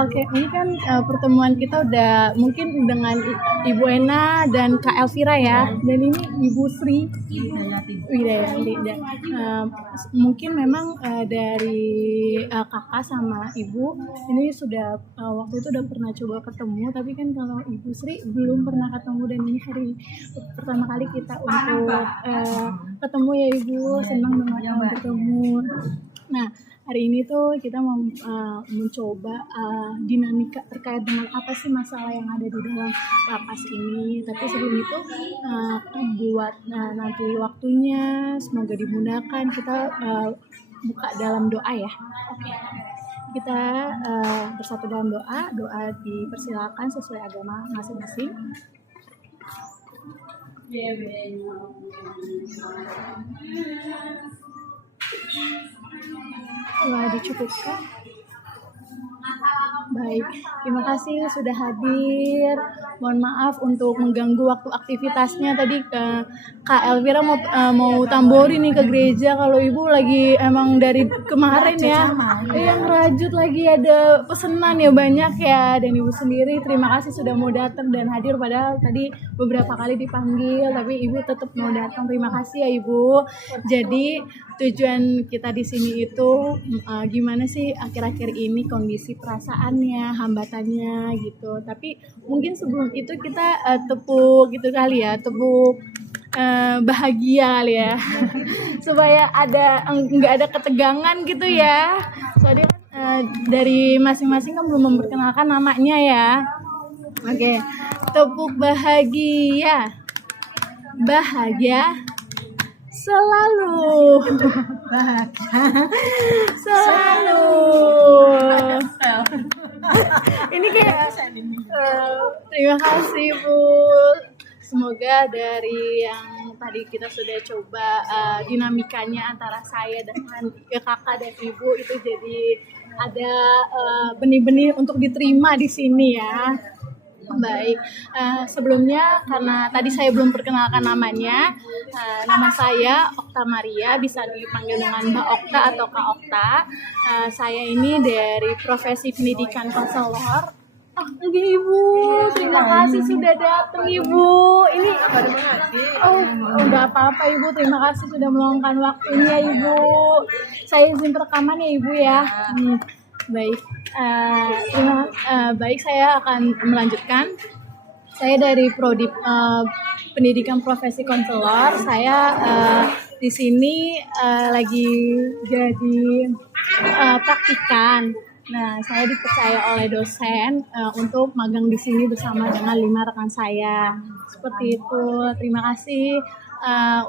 Oke, ini kan pertemuan kita udah mungkin dengan Ibu Ena dan Kak Elvira ya, dan ini Ibu Sri Widayati. Dan mungkin memang dari kakak sama ibu ini sudah waktu itu udah pernah coba ketemu, tapi kan kalau Ibu Sri belum pernah ketemu, dan ini hari pertama kali kita untuk ketemu ya Ibu. Senang banget bertemu. Nah, hari ini tuh kita mau mencoba dinamika terkait dengan apa sih masalah yang ada di dalam lapas ini. Tapi sebelum itu buat nanti waktunya semoga dimudahkan, kita buka dalam doa ya. Oke. Kita bersatu dalam doa dipersilakan sesuai agama masing-masing. Wah, dicukupkan. Baik, terima kasih sudah hadir. Mohon maaf untuk mengganggu waktu aktivitasnya. Tadi Kak Elvira mau tambori nih ke gereja. Kalau Ibu lagi emang dari kemarin ya, yang rajut lagi ada pesanan ya banyak ya. Dan Ibu sendiri terima kasih sudah mau datang dan hadir, padahal tadi beberapa kali dipanggil tapi Ibu tetap mau datang. Terima kasih ya Ibu. Jadi tujuan kita di sini itu gimana sih akhir-akhir ini kondisi perasaannya, hambatannya gitu. Tapi mungkin sebelum itu kita tepuk gitu kali ya, tepuk bahagia kali ya. Supaya nggak ada ketegangan gitu ya. Soalnya dari masing-masing kan belum memperkenalkan namanya ya. Oke, tepuk bahagia. Bahagia selalu, selalu. Ini kayak terima kasih Bu. Semoga dari yang tadi kita sudah coba dinamikanya antara saya dengan kakak dan Ibu itu jadi ada benih-benih untuk diterima di sini ya. Baik, sebelumnya karena tadi saya belum perkenalkan namanya, nama saya Okta Maria, bisa dipanggil dengan Mbak Okta atau Kak Okta. Saya ini dari profesi pendidikan konselor. Ibu, terima kasih sudah datang Ibu. Ini enggak apa-apa Ibu, terima kasih sudah meluangkan waktunya Ibu. Saya izin rekaman ya Ibu ya. Baik, baik, saya akan melanjutkan. Saya dari Prodi Pendidikan Profesi Konselor. Saya di sini lagi jadi praktikan. Nah, saya dipercaya oleh dosen untuk magang di sini bersama dengan 5 rekan saya. Seperti itu. Terima kasih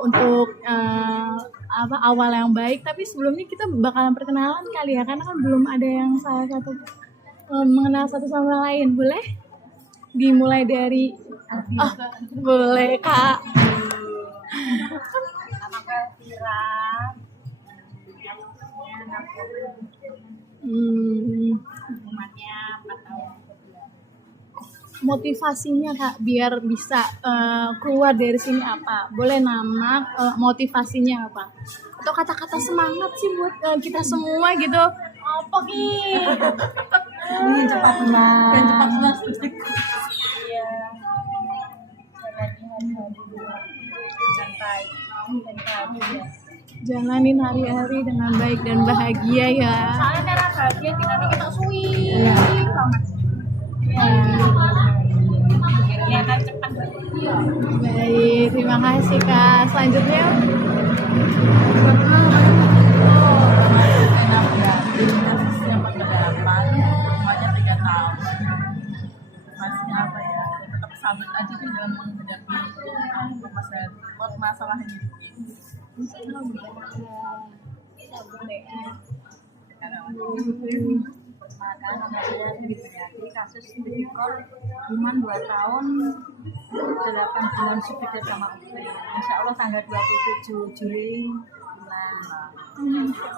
untuk awal yang baik. Tapi sebelumnya kita bakalan perkenalan kali ya, karena kan belum ada yang salah satu mengenal satu sama lain. Boleh dimulai dari boleh Kak. Nama Elvira. Hukumannya 4 tahun. Motivasinya Kak biar bisa keluar dari sini apa? Boleh nama, motivasinya apa? Atau kata-kata semangat sih buat kita semua gitu. Apa nih? Ini cepat pulang terus iya. Jalanin hari-hari dengan baik dan bahagia ya. Soalnya cara bahagia kita suwi banget. Kelihatan cepat. Baik, terima kasih Kak. Selanjutnya umurnya 3 tahun. Masih apa ya? Tetap sabar aja sih dalam menghadapi masalah hidup ini. Kasus tipikor hukuman 2 tahun 8 bulan subsidi sama UP. Insya Allah tanggal 27 Juli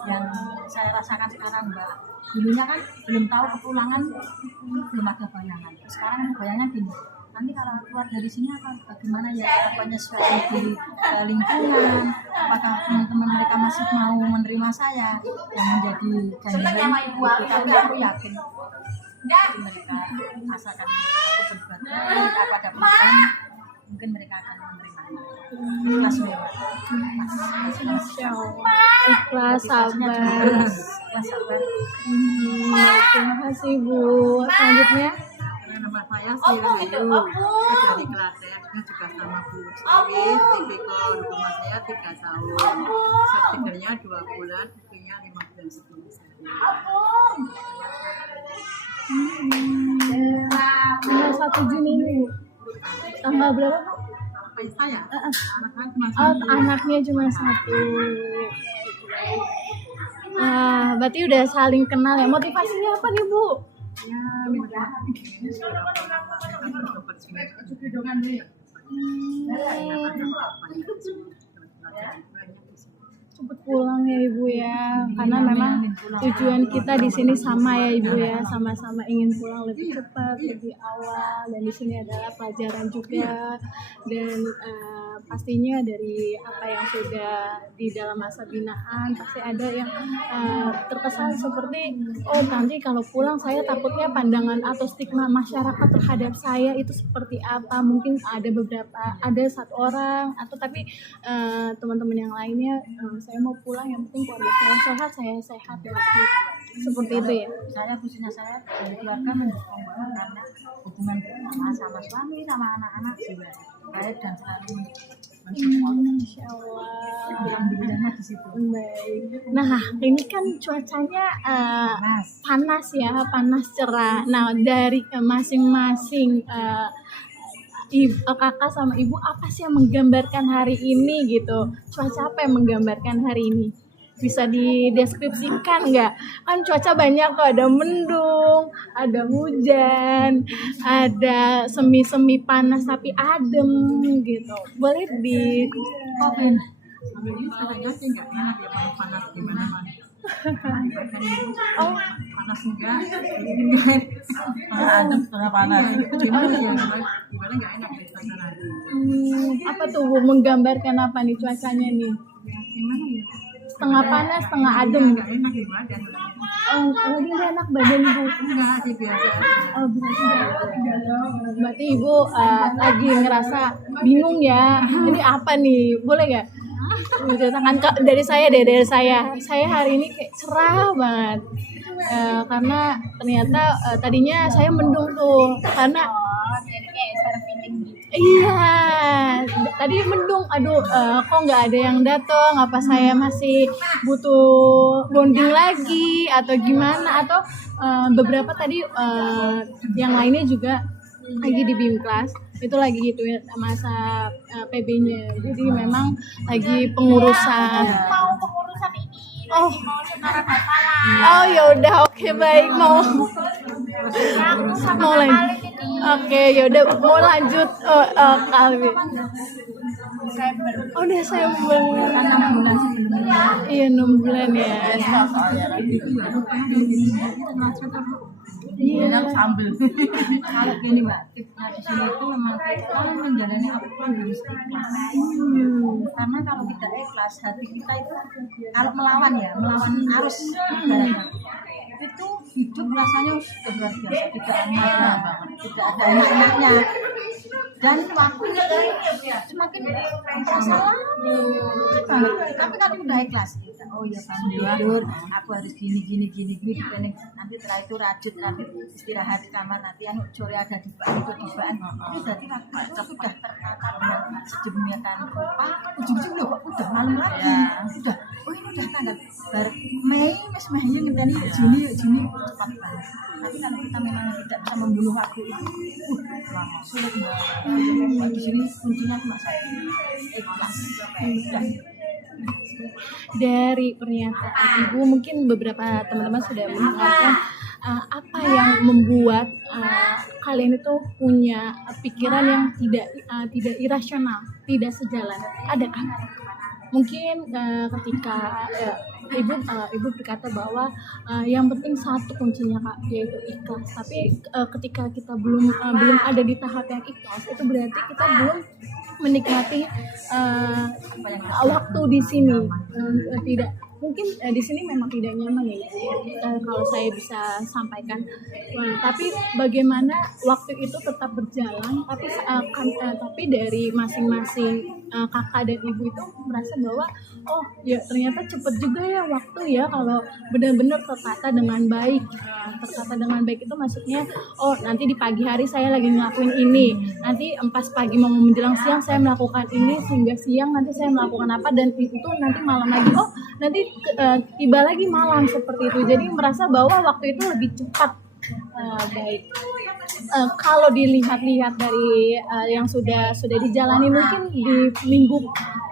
yang saya rasakan sekarang Mbak. Dulunya kan belum tahu kepulangan, belum ada bayangan. Sekarang bayangan gini, nanti kalau keluar dari sini akan bagaimana ya, penyesuaian di lingkungan, apakah teman-teman mereka masih mau menerima saya yang menjadi janjian itu. Tapi aku yakin Jadi mereka rasakan aku berbuat baik, aku ada perubahan, mungkin mereka akan menerima. Ikhlas semua. Masya Allah. Ikhlas, sabar. Ikhlas sabar. Terima kasih Bu. Selanjutnya Nama saya Sri Rahayu, dari Klaten, juga sama Bu Siwi, tipikal rumah saya 3 tahun, subsidinya 2 bulan, ibunya 5 bulan sebelum saya. tanggal 1 Juni ini Bu. Tanggal berapa Bu? Apa saya? Anak-anak cuma Anaknya cuma 1. Berarti udah saling kenal ya. Motivasinya apa nih Bu? ya minta ini sudah bertobat sini. Cepet pulang ya Ibu ya, karena memang tujuan kita di sini sama ya Ibu ya, sama-sama ingin pulang lebih cepat, lebih awal, dan di sini adalah pelajaran juga, dan pastinya dari apa yang sudah di dalam masa binaan pasti ada yang terkesan seperti nanti kalau pulang saya takutnya pandangan atau stigma masyarakat terhadap saya itu seperti apa, mungkin ada 1 orang atau tapi teman-teman yang lainnya saya mau pulang yang penting keluarga saya sehat ya, seperti itu ya. Saya khususnya saya dari keluarga mendukung karena hubungan sama suami sama anak-anak juga baik dan selalu mensupport. Masya Allah. Alhamdulillah di situ. Baik. Nah ini kan cuacanya panas ya, panas cerah. Nah dari masing-masing kakak sama ibu apa sih yang menggambarkan hari ini gitu, cuaca apa yang menggambarkan hari ini, bisa dideskripsikan nggak? Kan cuaca banyak kok, ada mendung, ada hujan, ada semi-semi panas tapi adem gitu, boleh di Kopin. Sambil ini katanya sih nggak enak ya kalau panas di mana-mana. oh Panas enggak, ini enggak. Adem setengah panas. Gimana ya? Gimana nggak enak di sana nanti? apa tuh Bu, menggambarkan apa nih cuacanya nih? Gimana ya? Setengah panas setengah adem. Nggak enak di badan. Lagi nggak enak badan Bu? Enggak sih biasa aja. Berarti Ibu lagi ngerasa bingung ya, ini apa nih, boleh nggak menceritakan dari saya hari ini kayak cerah banget. Karena ternyata tadinya saya mendung tuh karena iya tadi mendung, aduh kok nggak ada yang datang, apa saya masih butuh bonding lagi atau gimana, atau beberapa tadi yang lainnya juga lagi di BIM kelas itu lagi gitu ya masa PB-nya, jadi memang lagi pengurusan. Oh ya udah, oke, baik, mau lanjut. Oke, ya udah mau lanjut kali. Oh, Desember. 6 bulan sebelumnya. Iya, 6 bulan ya. Iya. Sambil. Kalau gini Mbak, nah di sini itu memang kita menjalani apapun harus ikhlas. Karena kalau tidak ikhlas, hati kita itu kalau melawan arus ibaratnya, itu hidup rasanya sudah luar biasa, tidak ada enak-enaknya, dan waktunya semakin terasa lama. Tapi kalau udah ikhlas, kita oh ya kamu tidur, aku harus gini dibanding nanti setelah itu rajut istirahat di kamar, nanti sore ada dibaan itu berarti waktu sudah tertata dengan sedemikian rupa, ujung-ujung loh udah malam lagi, udah ini udah tanggal Mei ngenteni Juni cepat banget. Tapi kalau kita memang tidak bisa membunuh waktu itu, sulit banget. Di sini kuncinya cuma satu, ikhlas. Dari pernyataan Ibu mungkin beberapa teman-teman sudah mendengarkan apa yang membuat kalian itu punya pikiran yang tidak irasional, tidak sejalan. Adakah? Mungkin ketika ibu berkata bahwa yang penting satu kuncinya Kak, yaitu ikhlas. Tapi ketika kita belum ada di tahap yang ikhlas, itu berarti kita belum menikmati waktu di sini, tidak mungkin di sini memang tidak nyaman ya Ibu, kalau saya bisa sampaikan. Tapi bagaimana waktu itu tetap berjalan, tapi dari masing-masing kakak dan ibu itu merasa bahwa oh ya ternyata cepet juga ya waktu ya kalau benar-benar tertata dengan baik. Tertata dengan baik itu maksudnya oh nanti di pagi hari saya lagi ngelakuin ini, nanti pas pagi mau menjelang siang saya melakukan ini, sehingga siang nanti saya melakukan apa, dan itu nanti malam lagi oh nanti tiba lagi malam, seperti itu. Jadi merasa bahwa waktu itu lebih cepat. Baik. Kalau dilihat-lihat dari yang sudah dijalani mungkin di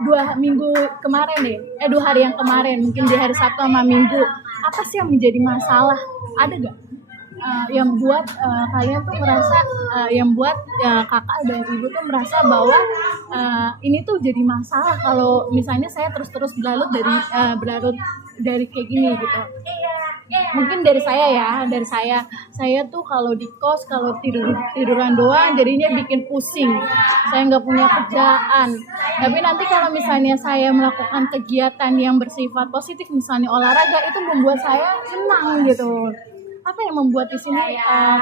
dua minggu kemarin deh, 2 hari yang kemarin, mungkin di hari Sabtu sama Minggu, apa sih yang menjadi masalah? Ada gak yang buat kalian tuh merasa, yang buat kakak dan ibu tuh merasa bahwa ini tuh jadi masalah kalau misalnya saya terus berlarut dari kayak gini gitu? Mungkin dari saya tuh kalau di kos, kalau tiduran doang jadinya bikin pusing, saya nggak punya kerjaan. Tapi nanti kalau misalnya saya melakukan kegiatan yang bersifat positif, misalnya olahraga, itu membuat saya senang gitu. Apa yang membuat di sini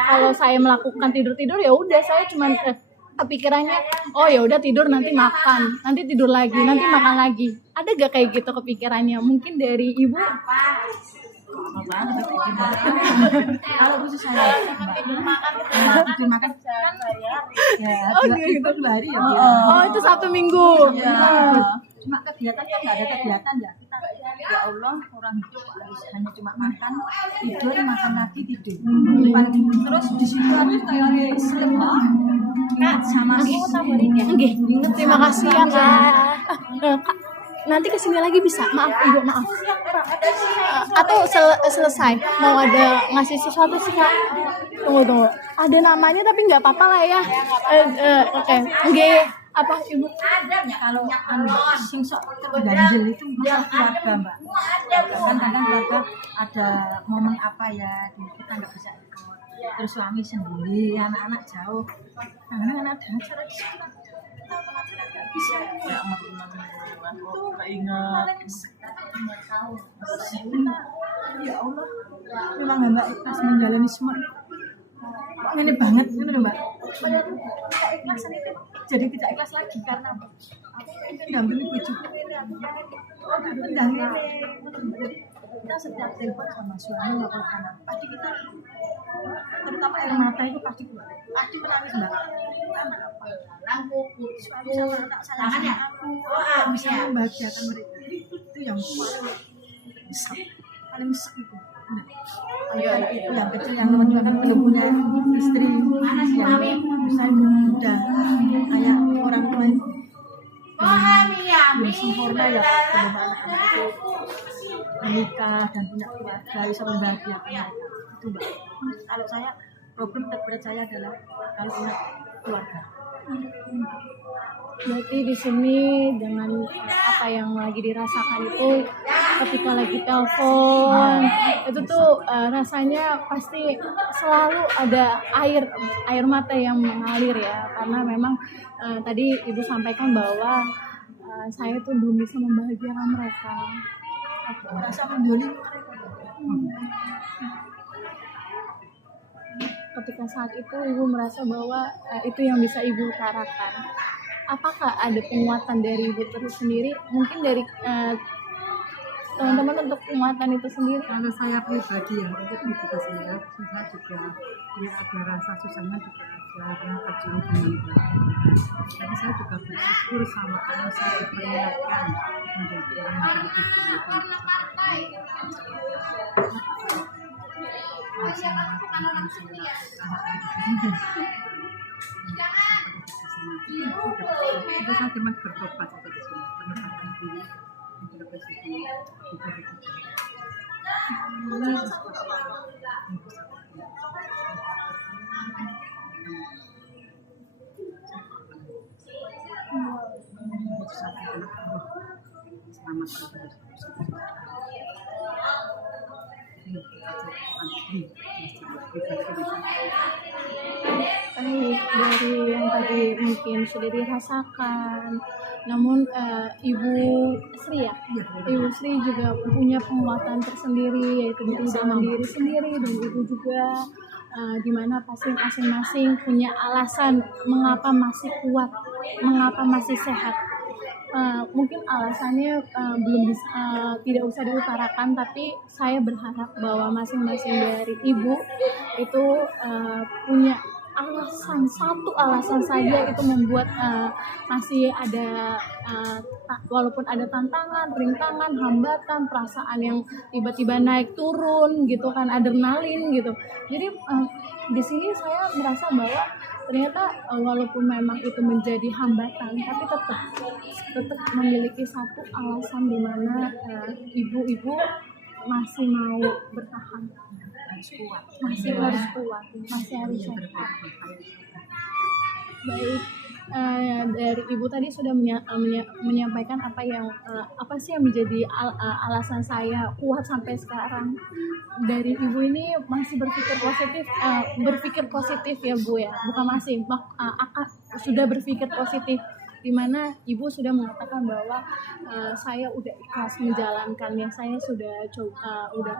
kalau saya melakukan tidur ya udah, saya cuman kepikirannya oh ya udah tidur, nanti makan, nanti tidur lagi, nanti makan lagi. Ada gak kayak gitu kepikirannya? Mungkin dari ibu? Kalau khusus saya makan ya gitu 2 hari ya. Oh itu Sabtu Minggu. Cuma kegiatan kan nggak ada kegiatan ya. Ya Allah, orang hidup harus hanya cuma makan, tidur, makan lagi, tidur. Terus di situ aku kayak selip Kak, sama aku tambahin ya. Terima kasih ya Kak. Nanti kesini lagi bisa? Maaf Ibu, maaf. Atau selesai? Mau ada ngasih sesuatu sih Kak? Tunggu. Ada namanya tapi nggak apa-apa lah ya. Oke. Nggih. Apa Ibu? Ada ya kalau sing sok ganjel itu masalah keluarga Mbak. Kan kadang keluarga ada momen apa ya, kita nggak bisa ikut. Terus suami sendiri, anak-anak jauh. Anak-anak ada acara di situ. Nggak bisa. Itu keinget. Ya Allah, memang Mbak ikhlas menjalani semua. Kok ini banget gitu Mbak. Tidak ikhlasan itu jadi tidak ikhlas lagi karena aku pengen dampingi bojo. Kita setiap telepon sama suami melakukan apa, pasti kita terutama air mata itu pasti menangis Mbak. Suami sama anak saya sama aku bisa membahagiakan mereka, itu yang paling besar itu. Itu yang kecil yang memang belum punya istri yang bisa muda kayak orang tua itu belum sempurna ya, belum anak-anak itu menikah dan punya keluarga bisa membahagiakan mereka. Itu Mbak. Kalau saya problem terberat saya adalah kalau punya keluarga. Berarti di sini dengan apa yang lagi dirasakan itu, ketika lagi telepon itu tuh rasanya pasti selalu ada air mata yang mengalir ya, karena memang tadi Ibu sampaikan bahwa saya tuh belum bisa membahagiakan mereka. Merasa mendolim mereka. Ketika saat itu Ibu merasa bahwa itu yang bisa Ibu utarakan. Apakah ada penguatan dari Ibu terus sendiri? Mungkin dari teman-teman untuk penguatan itu sendiri? Kalau saya pribadi ya, untuk ibu saya susah juga, ya ada rasa susahnya juga ada, karena terjun dengan baik. Tapi saya juga bersyukur sama Allah, saya diperlihatkan menjadi orang yang lebih baik. Itu saya cuma bertobat sampai di sini, menempatkan diri untuk bersyukur. Selamat Baik, dari yang tadi mungkin sudah dirasakan, namun Ibu Sri ya, Ibu Sri juga punya penguatan tersendiri, yaitu diri dalam diri sendiri, dan Ibu juga di mana pasti masing-masing punya alasan mengapa masih kuat, mengapa masih sehat. Mungkin alasannya belum bisa, tidak usah diutarakan, tapi saya berharap bahwa masing-masing dari ibu itu punya alasan, satu alasan saja itu membuat masih ada walaupun ada tantangan, rintangan, hambatan, perasaan yang tiba-tiba naik turun gitu kan, adrenalin gitu. Jadi di sini saya merasa bahwa ternyata walaupun memang itu menjadi hambatan, tapi tetap memiliki satu alasan di mana ibu-ibu masih mau bertahan, masih harus kuat, masih harus sehat. Baik, dari ibu tadi sudah menyampaikan apa sih yang menjadi alasan saya kuat sampai sekarang. Dari ibu ini masih berpikir positif ya Bu ya, bukan masih sudah berpikir positif, di mana ibu sudah mengatakan bahwa saya udah ikhlas menjalankannya, saya sudah udah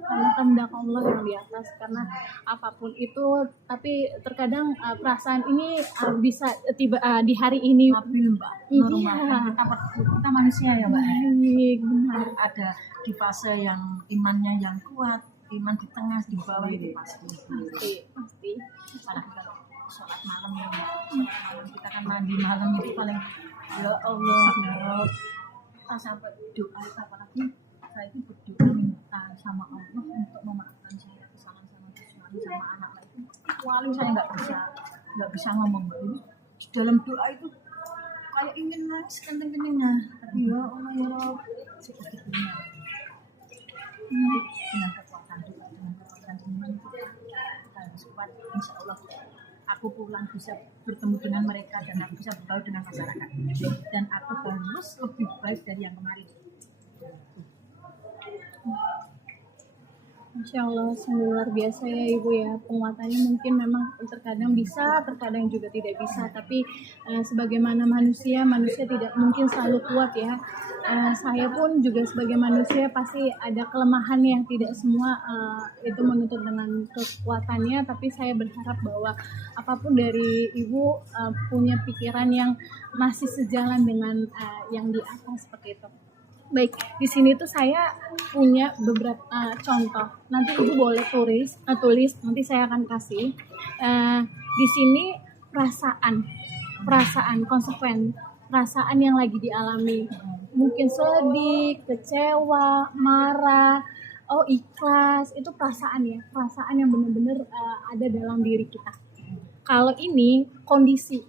karena kehendak Allah yang di atas, karena apapun itu. Tapi terkadang perasaan ini bisa tiba di hari ini. Stabil Mbak, normal. Kita manusia ya Mbak. Baik, benar. Ada di fase yang imannya yang kuat, iman di tengah, di bawah itu pasti. Pasti. Apalagi kalau sholat malam ya Mbak. Sholat malam kita kan mandi malam itu paling ya Allah. Kita sampai doa, apalagi saya itu berdoa minta sama Allah untuk memaafkan saya kesalahan sama suami sama anak itu. Paling saya nggak bisa ngomong Mbak. Ini di dalam doa itu kayak ingin nangis kening-keningnya, tapi ya Allah ya Rob, sebegitunya. Dengan kekuatan doa, dengan kekuatan iman kita harus kuat. Insya Allah aku pulang bisa bertemu dengan mereka dan aku bisa bergaul dengan masyarakat, dan aku harus lebih baik dari yang kemarin. Masya Allah, sungguh luar biasa ya Ibu ya. Penguatannya mungkin memang terkadang bisa, terkadang juga tidak bisa. Tapi sebagaimana manusia tidak mungkin selalu kuat ya. Saya pun juga sebagai manusia pasti ada kelemahan yang tidak semua itu menuntut dengan kekuatannya. Tapi saya berharap bahwa apapun dari Ibu punya pikiran yang masih sejalan dengan yang di atas seperti itu. Baik, di sini tuh saya punya beberapa contoh. Nanti Ibu boleh tulis, nanti saya akan kasih. Di sini perasaan konsekuen, perasaan yang lagi dialami. Mungkin sedih, kecewa, marah, ikhlas, itu perasaan ya, perasaan yang benar-benar ada dalam diri kita. Kalau ini kondisi,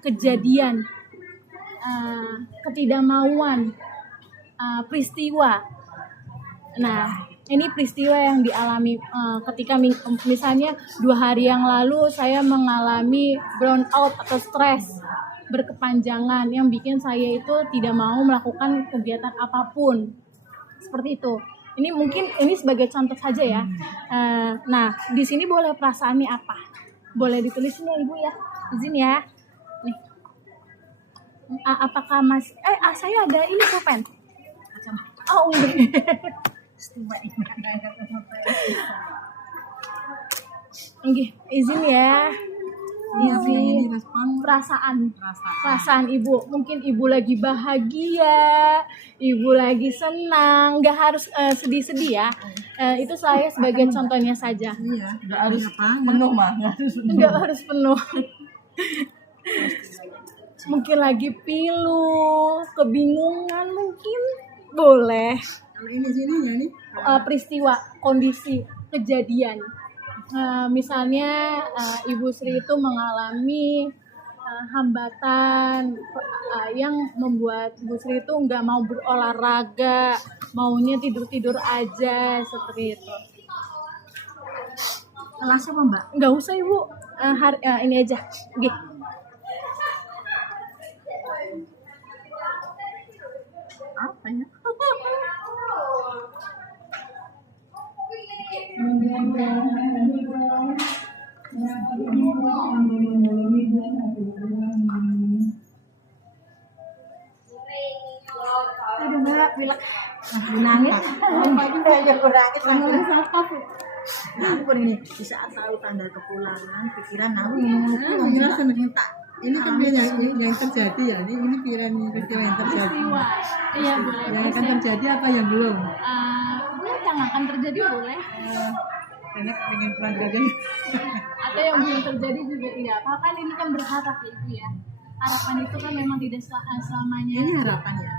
kejadian, ketidakmauan, peristiwa. Nah, ini peristiwa yang dialami ketika misalnya 2 hari yang lalu saya mengalami burnout atau stres berkepanjangan yang bikin saya itu tidak mau melakukan kegiatan apapun. Seperti itu. Ini mungkin sebagai contoh saja ya. Nah, di sini boleh perasaannya apa? Boleh ditulis ya Ibu ya. Izin ya. Nih. Apakah saya ada ini pulpen. Oh, Oke, izin ya. Izin. Perasaan Ibu. Mungkin Ibu lagi bahagia, Ibu lagi senang, nggak harus sedih-sedih ya. Itu saya sebagai contohnya saja. Iya, nggak harus penuh mah, Nggak harus penuh. Mungkin lagi pilu, kebingungan mungkin. Boleh. Kalau ini sini ya nih. Peristiwa, kondisi, kejadian. Misalnya Ibu Sri itu mengalami hambatan yang membuat Ibu Sri itu nggak mau berolahraga, maunya tidur-tidur aja seperti itu. Kelas apa Mbak? Nggak usah Ibu, ini aja. Gitu. Apa ya? Aduh Mbak, pilek. Nangis. Nah, aku ini di saat tahu tanggal kepulangan, pikiran aku ngomong tak. Ini kan yang terjadi ya, ini peristiwa yang terjadi. Iya boleh. Yang akan terjadi apa yang belum? Boleh yang akan terjadi boleh. Pengen pulang juga. Atau yang belum terjadi juga tidak apa, kan ini kan berharap ya Ibu ya. Harapan itu kan memang tidak selamanya. Ini harapan ya.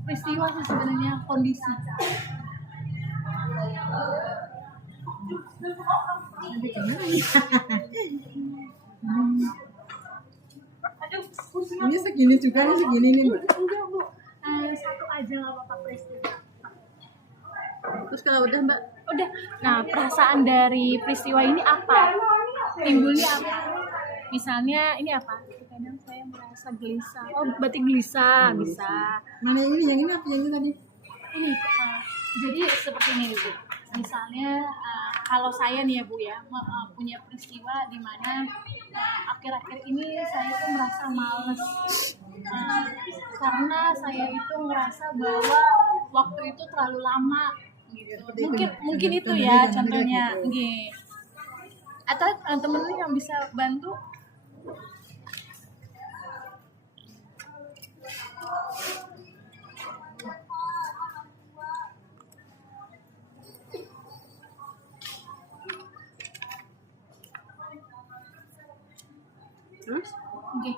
Peristiwa sih sebenarnya, kondisi. Ini segini juga nih, segini nih Mbak. Enggak Bu, satu aja nggak apa-apa peristiwa. Terus kalau udah Mbak, Udah. Nah, perasaan dari peristiwa ini apa? Timbulnya apa? Misalnya ini apa? Kadang saya merasa gelisah. Oh, berarti gelisah bisa. mana yang ini apa yang ini tadi? Ini jadi seperti ini Bu. Misalnya kalau saya nih ya Bu ya punya peristiwa di mana akhir-akhir ini saya tuh merasa males karena saya itu ngerasa bahwa waktu itu terlalu lama gitu. Mungkin itu ya contohnya. Nggih. Atau temen yang bisa bantu. Terus? Oke,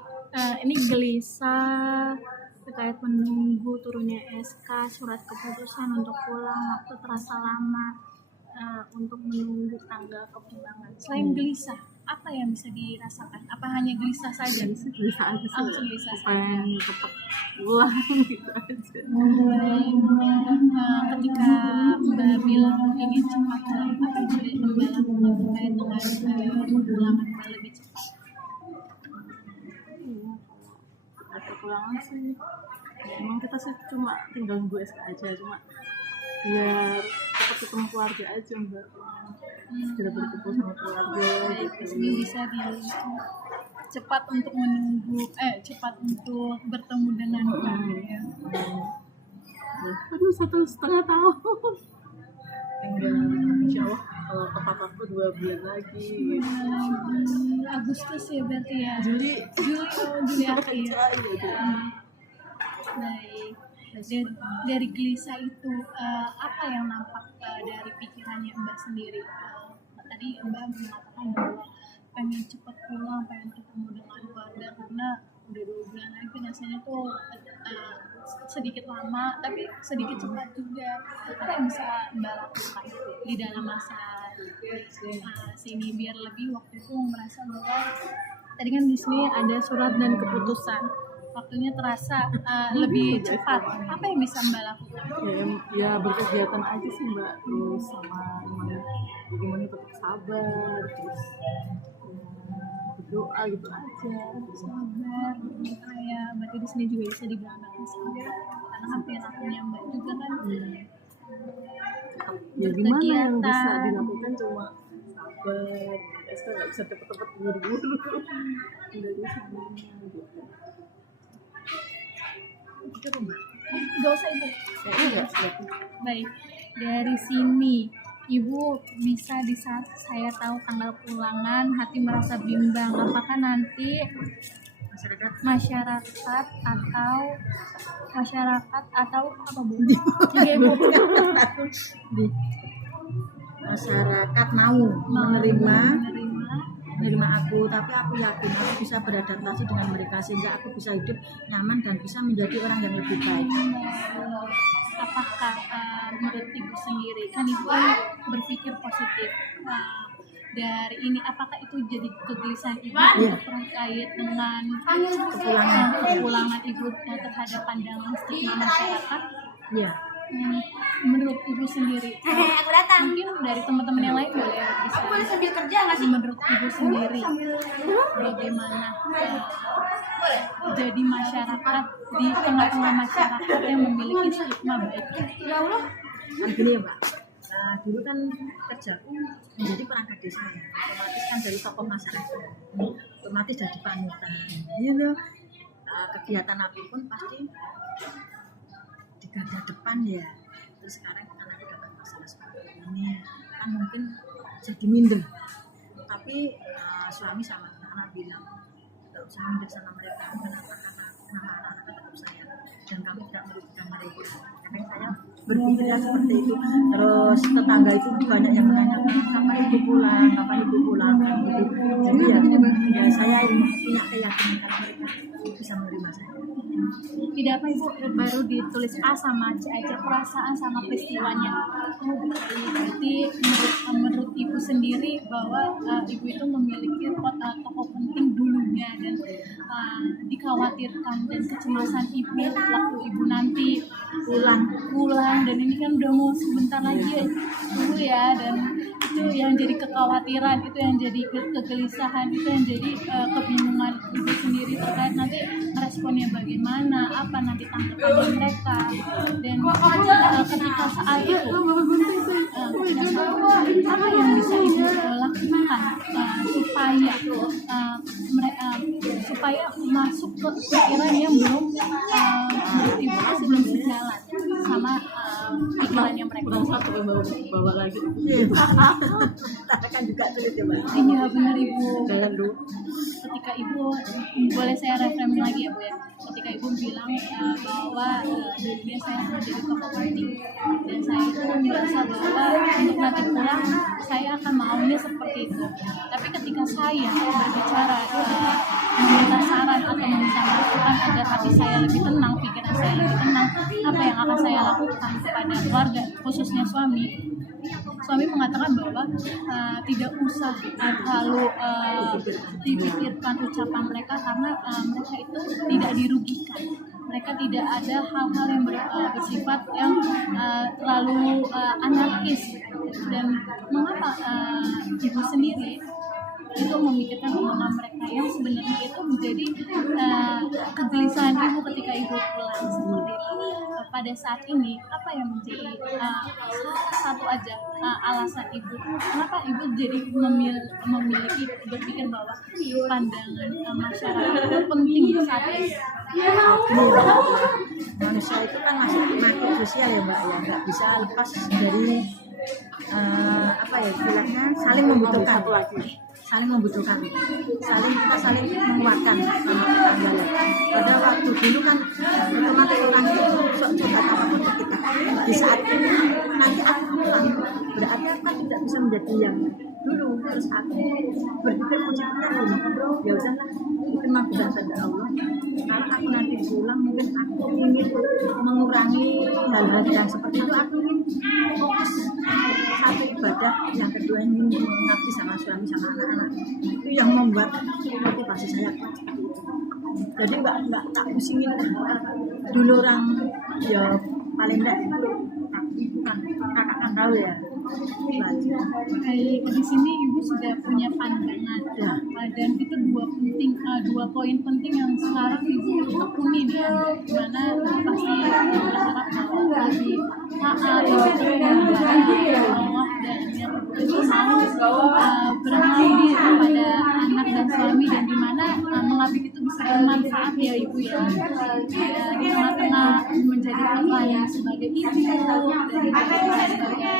ini gelisah terkait menunggu turunnya SK surat keputusan untuk pulang, waktu terasa lama untuk menunggu tanggal kepulangan. Selain gelisah, apa yang bisa dirasakan? Apa hanya gelisah saja? Gelisah aja sih. Langsung gelisah saja. Pengen cepet pulang gitu aja. Ketika Mbak bilang ini cepat, apa yang boleh Mbak lakukan terkait dengan kepulangan Mbak lebih cepat? Kepulangan sih emang kita sih cuma tinggal nunggu SK aja, cuma biar cepat ketemu keluarga aja Mbak. Segera berkumpul sama keluarga gitu. Ini bisa cepat untuk menunggu cepat untuk bertemu dengan keluarga. Aduh 1,5 tahun tinggal insya Allah kalau tepat waktu 2 bulan lagi Agustus ya berarti ya. Juli akhir. Baik. Dari gelisah itu apa yang nampak dari pikirannya Mbak sendiri? Tadi Mbak mengatakan bahwa pengen cepat pulang, pengen ketemu dengan keluarga karena udah 2 bulan lagi rasanya tuh sedikit lama tapi sedikit cepat juga. Apa yang bisa Mbak lakukan di dalam masa sini biar lebih waktu itu merasa bahwa tadi kan di sini ada surat dan keputusan, waktunya terasa lebih cepat. Apa yang bisa Mbak lakukan? Ya berkegiatan aja sih Mbak, terus sama gimana tetap sabar, terus berdoa gitu aja. Sabar, ya berarti di sini juga bisa digambarkan sabar karena kan perilakunya Mbak juga kan ya gimana yang bisa dilakukan cuma sabar, kita nggak bisa cepet-cepet buru-buru dari sana gitu. Itu Mbak. Gak usah Ibu. Iya. Baik, dari sini Ibu bisa di saat saya tahu tanggal pulangan hati merasa bimbang, apakah nanti masyarakat atau apa Bu? Iya Bu. Masyarakat mau menerima aku, tapi aku yakin aku bisa beradaptasi dengan mereka sehingga aku bisa hidup nyaman dan bisa menjadi orang yang lebih baik. Apakah menurut Ibu sendiri, kan Ibu berpikir positif, dari ini apakah itu jadi kegelisahan Ibu terkait dengan kepulangan Ibu terhadap pandangan stigma masyarakat? Iya. Menurut Ibu sendiri, Aku datang. mungkin dari teman-teman yang lain boleh bisa. Aku boleh sambil kerja nggak sih? Menurut Ibu sendiri, bagaimana jadi masyarakat di tengah-tengah masyarakat yang memiliki stigma baik? Ya Allah. Gini ya Mbak, Dulu kan kerjaku menjadi perangkat desa ya, otomatis kan dari tokoh masyarakat, otomatis jadi panutan gitu. Kegiatan apapun pasti di garda depan ya. Terus sekarang kita lagi dapat masalah seperti ini kan mungkin jadi minder, tapi suami sama anak bilang nggak usah minder sama mereka, kenapa anak-anak tetap saya dan kami tidak merugikan mereka. Karena saya berpikirnya seperti itu. Terus tetangga itu banyak yang menanyakan kapan ibu pulang gitu. Jadi ya saya punya keyakinan kalau mereka bisa menerima saya. Tidak apa Ibu, baru ditulis A sama C aja, perasaan sama peristiwanya. Berarti menurut Ibu sendiri bahwa Ibu itu memiliki tokoh penting dulunya dan dikhawatirkan dan kecemasan Ibu waktu Ibu nanti pulang dan ini kan udah mau sebentar lagi ya Ibu ya, dan itu yang jadi kekhawatiran, itu yang jadi kegelisahan, itu yang jadi kebingungan Ibu sendiri terkait nanti responnya bagaimana, apa nanti tanggapan mereka, dan ketika saat itu apa yang bisa Ibu lakukan supaya masuk ke pikiran yang belum menurut Ibu masih belum sejalan sama pikirannya mereka. Satu bawa lagi. Kan juga sulit ya Mbak. Iya benar Ibu. Jalan dulu. Ketika Ibu, boleh saya reframe lagi ya Bu ya, ketika Ibu bilang bahwa dulunya saya menjadi tokoh penting dan saya itu merasa bahwa untuk nanti pulang saya akan maunya seperti itu, tapi ketika saya berbicara meminta saran atau meminta masukan agar hati saya lebih tenang, pikiran saya lebih tenang, apa yang akan saya lakukan kepada keluarga khususnya suami mengatakan bahwa tidak usah terlalu dipikirkan ucapan mereka karena mereka itu tidak dirugikan, mereka tidak ada hal-hal yang bersifat yang terlalu anarkis. Dan mengapa Ibu sendiri itu memikirkan omongan mereka yang sebenarnya itu menjadi kegelisahan Ibu ketika Ibu pulang seperti itu. Pada saat ini apa yang menjadi satu aja alasan Ibu kenapa Ibu jadi memiliki berpikir bahwa pandangan masyarakat itu penting saat ini? Manusia itu kan masih makhluk sosial ya Mbak ya, nggak bisa lepas dari apa ya istilahnya saling membutuhkan, kita saling menguatkan sama tetangga. Pada waktu dulu kan otomatis orang itu sok curhat apapun ke kita. Di saat ini nanti aku pulang, berarti aku kan tidak bisa menjadi yang dulu. Terus aku berpikir positifnya ya udahlah, itu mah sudah kehendak Allah. Kalau aku nanti pulang mungkin aku ingin mengurangi hal-hal yang seperti itu. Aku ingin fokus satu ibadah, yang kedua ingin mengabdi sama suami sama anak-anak. Itu yang membuat motivasi saya kuat. Jadi nggak tak pusingin dulu orang ya paling enggak kakak kan tahu ya. Baik, di sini Ibu sudah punya pandangan ya, dan itu dua poin penting yang sekarang Ibu tekuni nih ya, dimana pasti berharap bahwa lebih taat, lebih terhadap Allah dan yang berbakti kepada anak dan suami, dan dimana mengabdi itu bisa bermanfaat ya Ibu ya, di tengah-tengah menjadi peran sebagai ibu dan juga sebagai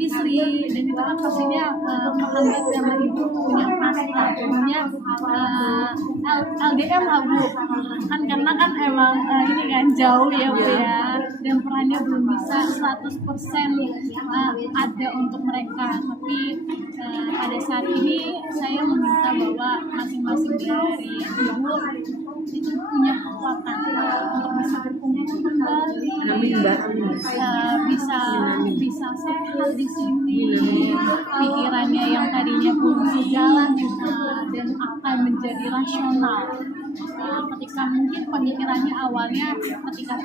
istri, dan itu kan pastinya menghambat sama Ibu punya masalah, punya LDM lah Bu kan, karena kan emang ini kan jauh ya Bu ya, dan perannya belum bisa 100% ada untuk mereka. Tapi pada saat ini saya meminta bahwa masing-masing dari Ibu itu punya kekuatan untuk bisa berkumpul kembali, bisa sehat di sini, pikirannya yang tadinya belum sejalan dan akan menjadi rasional. Ketika mungkin pemikirannya awalnya ketika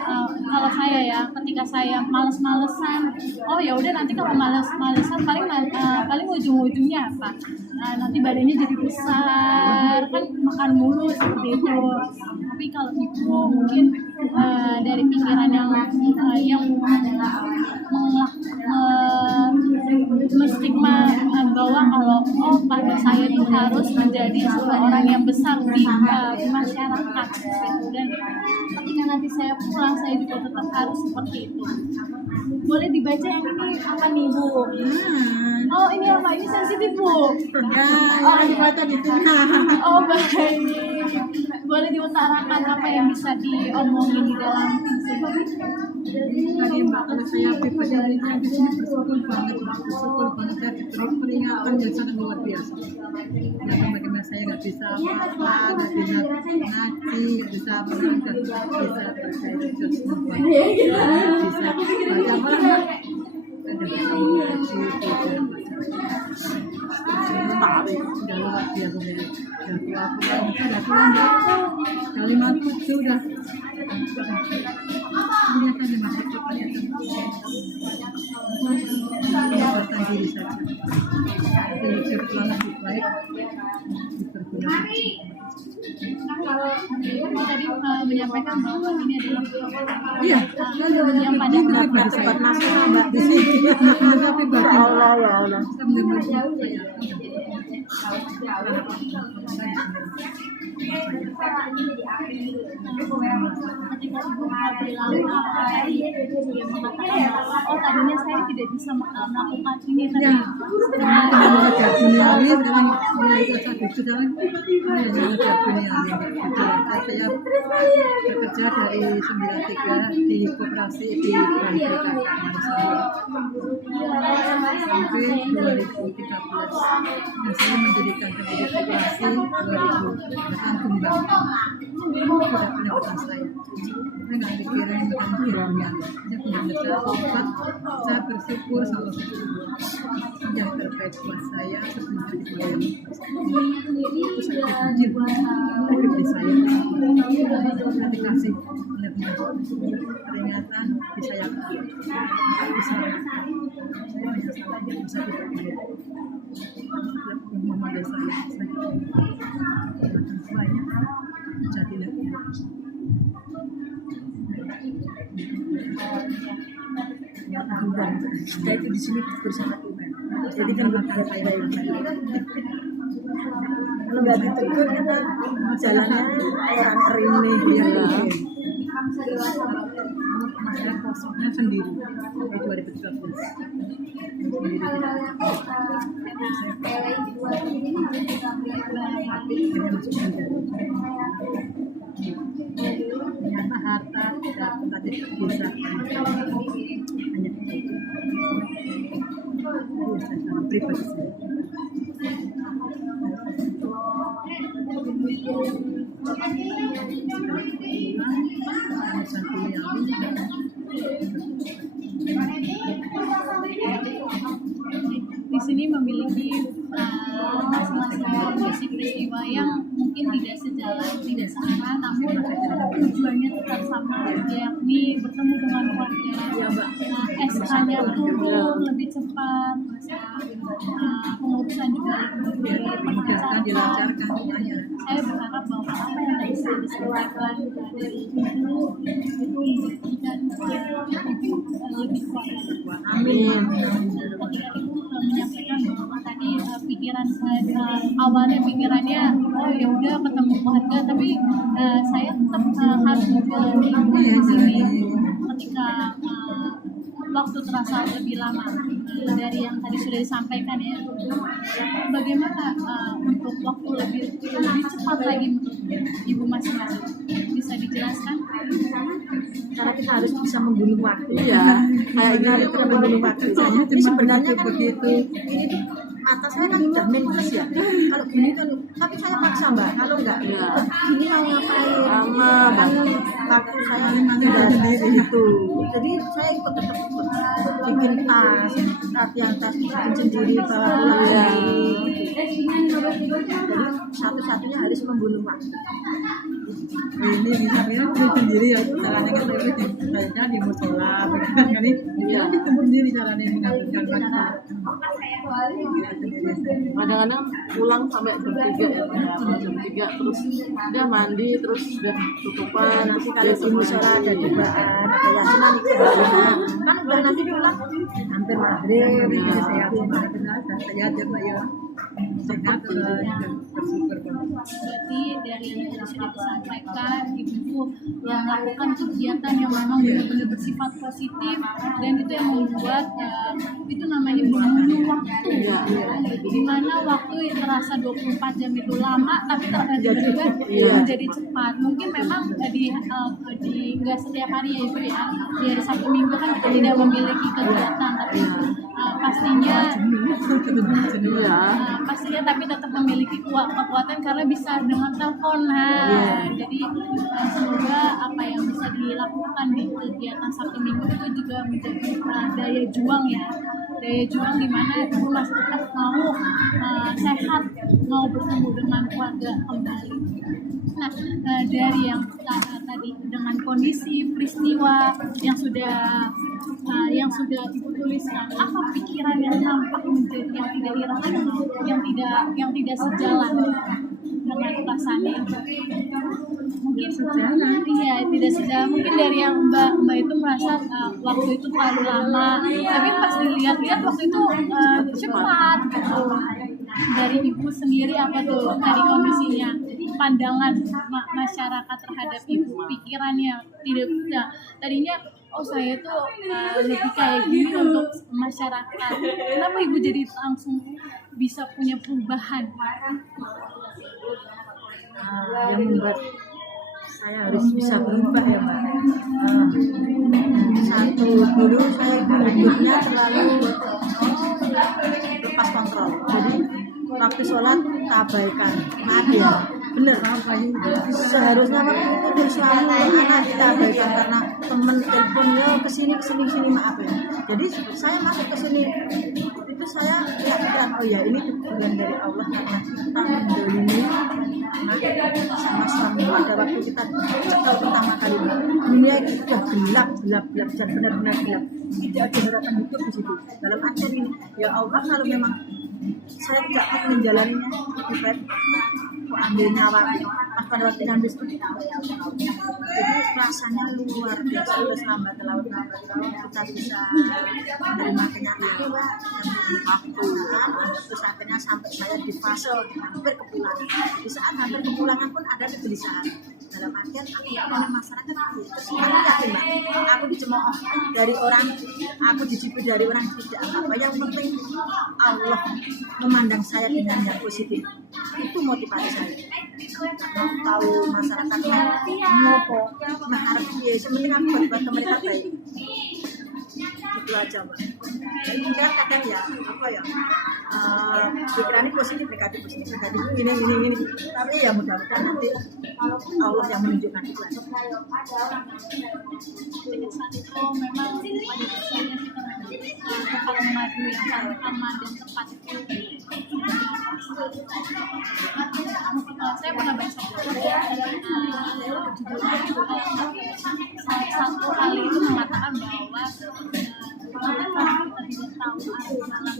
kalau saya ya, ketika saya males-malesan, oh ya udah nanti kalau males-malesan paling ujung-ujungnya apa? Nanti badannya jadi besar, kan makan mulu seperti itu. Tapi kalau Ibu mungkin dari pikiran yang bahwa kalau pada saya itu harus menjadi seorang yang besar di masyarakat gitu. Dan ketika nanti saya pulang saya juga tetap harus seperti itu. Boleh dibaca yang ini apa nih Bu? Oh ini apa? Ini sensitif Bu. Ya, dibaca di sini. Oh baik. Boleh diutarakan apa yang bisa diomongin di dalam Tadi Mbak, kalau saya pribadinya di sini bersyukur banget saya diberi peringatan yang sangat luar biasa. Karena bagaimana saya nggak bisa apa-apa, nggak bisa ngaji, nggak bisa apa, nggak bisa baca itu semua banget. Bisa baca apa? Ada bisa mengaji, udah luar biasa dari udah tua 57 udah kelihatan di masa depan itu menyebarkan diri saja hidup lebih baik dipergunakan. Kalau tadi menyampaikan bahwa ini adalah Iya, yang pada pribadi cepat masuk Mbak di sini. Saya pribadi Allah ya Allah. Saya benar-benar ketika Ibu bilang dia mengatakan bahwa tadinya saya tidak bisa melakukan ini tapi kalau ada duniawi sekarang mulai saya sekarang ada duniawi. Saya bekerja dari 93 di koperasi di Bank PKK Manusia sampai 2013. Nah, saya mendirikan pendidikan koperasi 2000 Kembang. Sudah pendapatan saya nggak dikirim dengan kiranya. Saya benar-benar obat. Saya bersyukur sama yang terbaik buat saya sebenarnya di bulan itu saya kecil pribadi saya dikasih benar-benar peringatan bisa yang bisa saya menyesal bisa tidak memadai saya banyak jadi Saya itu di sini bersama Tuhan. Jadi kan bukan saya kalau nggak ditegur kita jalannya orang kering nih ya. masalah kosongnya sendiri sampai 2013 ternyata harta tadi bisa hanya pribadi saya. Di sini memiliki masing-masing visi peristiwa yang mungkin tidak sejalan, tidak searah, namun tujuannya tetap sama, yakni bertemu dengan keluarga. SK-nya turun lebih cepat, pengurusan juga lebih Dimudahkan, dilancarkan semuanya. Saya berharap bahwa apa yang tadi sudah disampaikan dari Ibu itu menjadikan lebih kuat. Amin. Ketika Ibu menyampaikan bahwa tadi pikiran awalnya pikirannya ya udah ketemu keluarga, tapi saya tetap harus menjalani di sini ketika waktu terasa lebih lama dari yang tadi sudah disampaikan ya. Bagaimana untuk waktu lebih cepat lagi menurut Ibu masing-masing? Bisa dijelaskan? Karena kita harus bisa membunuh waktu. Iya, Kayak gini kita membunuh waktu. Saya Jadi cuma sebenarnya kan begitu. ini tuh mata saya kan udah minus ya. Kalau gini kan, tapi saya paksa Mbak. Kalau enggak, gini mau ngapain? Kan waktu saya sudah itu. Jadi saya tetap ikut bikin tas, latihan tas bikin sendiri, bawa pulang sendiri. Jadi satu-satunya harus membunuh waktu. ini misalnya beli sendiri ya caranya kan itu kayaknya di musola begitu kan ini itu sendiri caranya mengaturkan kadang-kadang pulang sampai jam 3 ya, kalau jam 3 terus dia mandi terus udah tutupan Nanti kalau di musola ada cobaan, ada yasinan kan udah nanti pulang hampir maghrib. saya aja Mbak ya sehat bersyukur Berarti dari yang tadi sudah disampaikan, ibu yang melakukan kegiatan yang memang benar-benar bersifat positif dan itu yang membuat itu namanya membunuh waktu. Di mana waktu yang terasa 24 jam itu lama tapi tiba-tiba menjadi cepat. Mungkin memang di nggak setiap hari ya ibu ya. Di hari Sabtu Minggu kan kita tidak memiliki kegiatan, tapi pastinya pastinya tapi tetap memiliki kekuatan karena bisa dengan telepon. Jadi semoga apa yang bisa dilakukan di kegiatan Sabtu Minggu itu juga menjadi daya juang ya, daya juang di mana ibu masih tetap mau sehat, mau bertemu dengan keluarga kembali. Nah, dari yang tadi dengan kondisi peristiwa yang sudah ibu tuliskan, apa pikiran yang nampak menjadi yang tidak irrasional, yang tidak sejalan dengan perasaannya? Mungkin iya tidak sejalan. Mungkin dari yang mbak itu merasa waktu itu terlalu lama, tapi pas dilihat-lihat waktu itu cepat gitu. Dari ibu sendiri apa tuh dari kondisinya, pandangan masyarakat terhadap ibu, pikirannya tidak tadinya saya tuh lebih kayak gini untuk masyarakat. Kenapa ibu jadi langsung bisa punya perubahan? Yang membuat saya harus bisa berubah ya Mbak. Satu, dulu saya hidupnya terlalu lepas kontrol. Jadi waktu sholat keabaikan. Maaf ya, bener. Seharusnya waktu itu selalu anak kita abaikan karena temen teleponnya kesini maaf ya. Jadi saya masuk ke sini itu saya lihat oh ya ini teguran dari Allah karena kita mendolimi sama suami pada waktu kita cekal pertama kali. Dunia itu sudah gelap dan benar-benar gelap. Tidak ada harapan hidup di situ. Dalam artian ini, ya Allah kalau memang saya tidak akan menjalaninya lebih baik aku ambil nyawa pas pada waktu ngambil seperti itu. Jadi rasanya luar biasa. Terus lambat laut kita bisa menerima kenyataan terus akhirnya sampai saya di fase hampir kepulangan. Di saat hampir kepulangan pun ada kegelisahan. Dalam artian aku oleh masyarakat aku yakin aku dicemooh dari orang, aku dicibir dari orang tidak apa-apa. Yang penting Allah memandang saya dengan yang positif. Itu motivasi saya. Mau tahu masyarakat ngopo mengharap ya sebenarnya aku buat mereka baik. Itu aja Mbak. Dan mungkin kadang ya apa ya pikirannya positif negatif ini. Tapi ya mudah-mudahan nanti Allah yang menunjukkan itu. Jadi saat itu memang pada dasarnya kita kalau madu yang paling aman dan tepat itu saya pernah baca satu hal itu mengatakan bahwa kita tidak tahu memang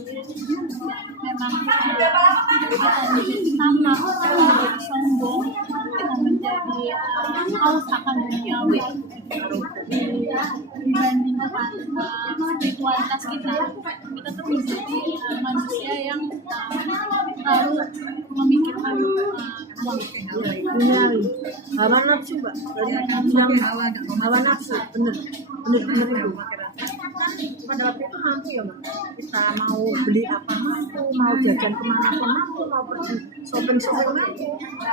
kita menjadi tamak, menjadi sombong, kita menjadi haus akan duniawi dibanding dengan spiritualitas kita tuh menjadi manusia yang terlalu memikirkan uang duniawi, hawa nafsu Mbak. Yang hawa nafsu bener itu. Pada waktu itu mampu ya Mbak, kita mau beli apa mampu, mau jajan kemana pun mampu, mau pergi shopping mampu.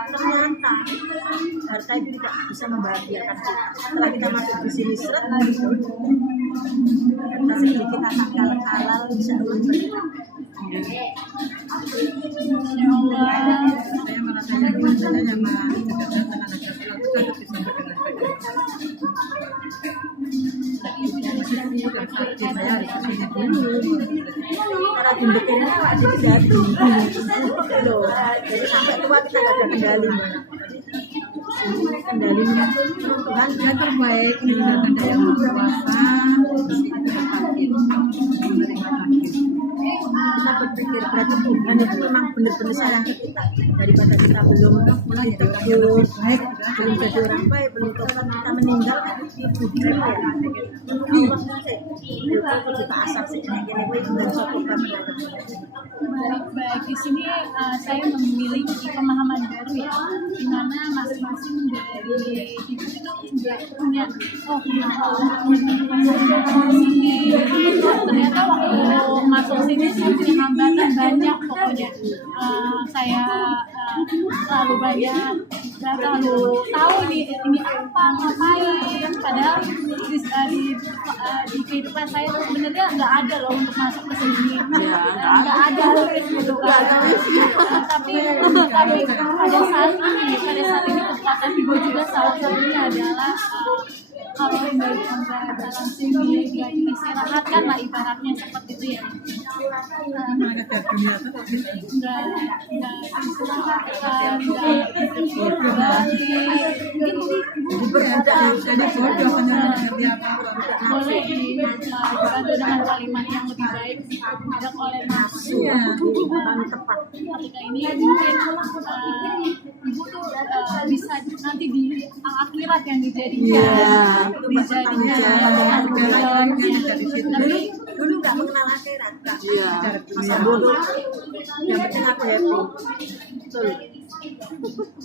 Ternyata harta itu tidak bisa membahagiakan kita. Setelah kita masuk di sini seret, kita sedikit akan halal bisa berubah. Ya Allah. saya merasa yakin saya sama kegiatan anak kita tetap bisa dengan baik. Saya harus kesini dulu Karena dimbetinnya Pak jadi jatuh. Jadi sampai tua kita nggak ada kendali. kendalinya Tuhan yang terbaik meninggalkan yang berkuasa kita berpikir berarti Tuhan itu memang benar-benar sayang ke kita daripada kita belum lebih baik belum jadi orang baik belum kita meninggal kita asap segini-gini dan suatu Baik, di sini saya memiliki pemahaman baru ya, di mana masing-masing dari ibu itu juga punya sini. Ternyata waktu masuk sini saya punya hambatan banyak pokoknya. Saya terlalu banyak, nggak terlalu tahu ini apa ngapain. Padahal di kehidupan saya tuh sebenarnya nggak ada loh untuk masuk ke sini. Nggak ada gitu kan. Tapi pada saat ini kekuatan ibu juga salah satunya adalah kalau nggak dalam sini nggak diistirahatkan lah ibaratnya seperti itu ya. Nggak diistirahatkan, nggak kembali. Boleh dibantu dengan kalimat yang lebih baik tidak oleh nafsu tepat. Ketika ini mungkin ibu tuh bisa nanti di akhirat yang dijadikan tapi dulu nggak mengenal akhirat masa bodoh yang penting aku happy betul.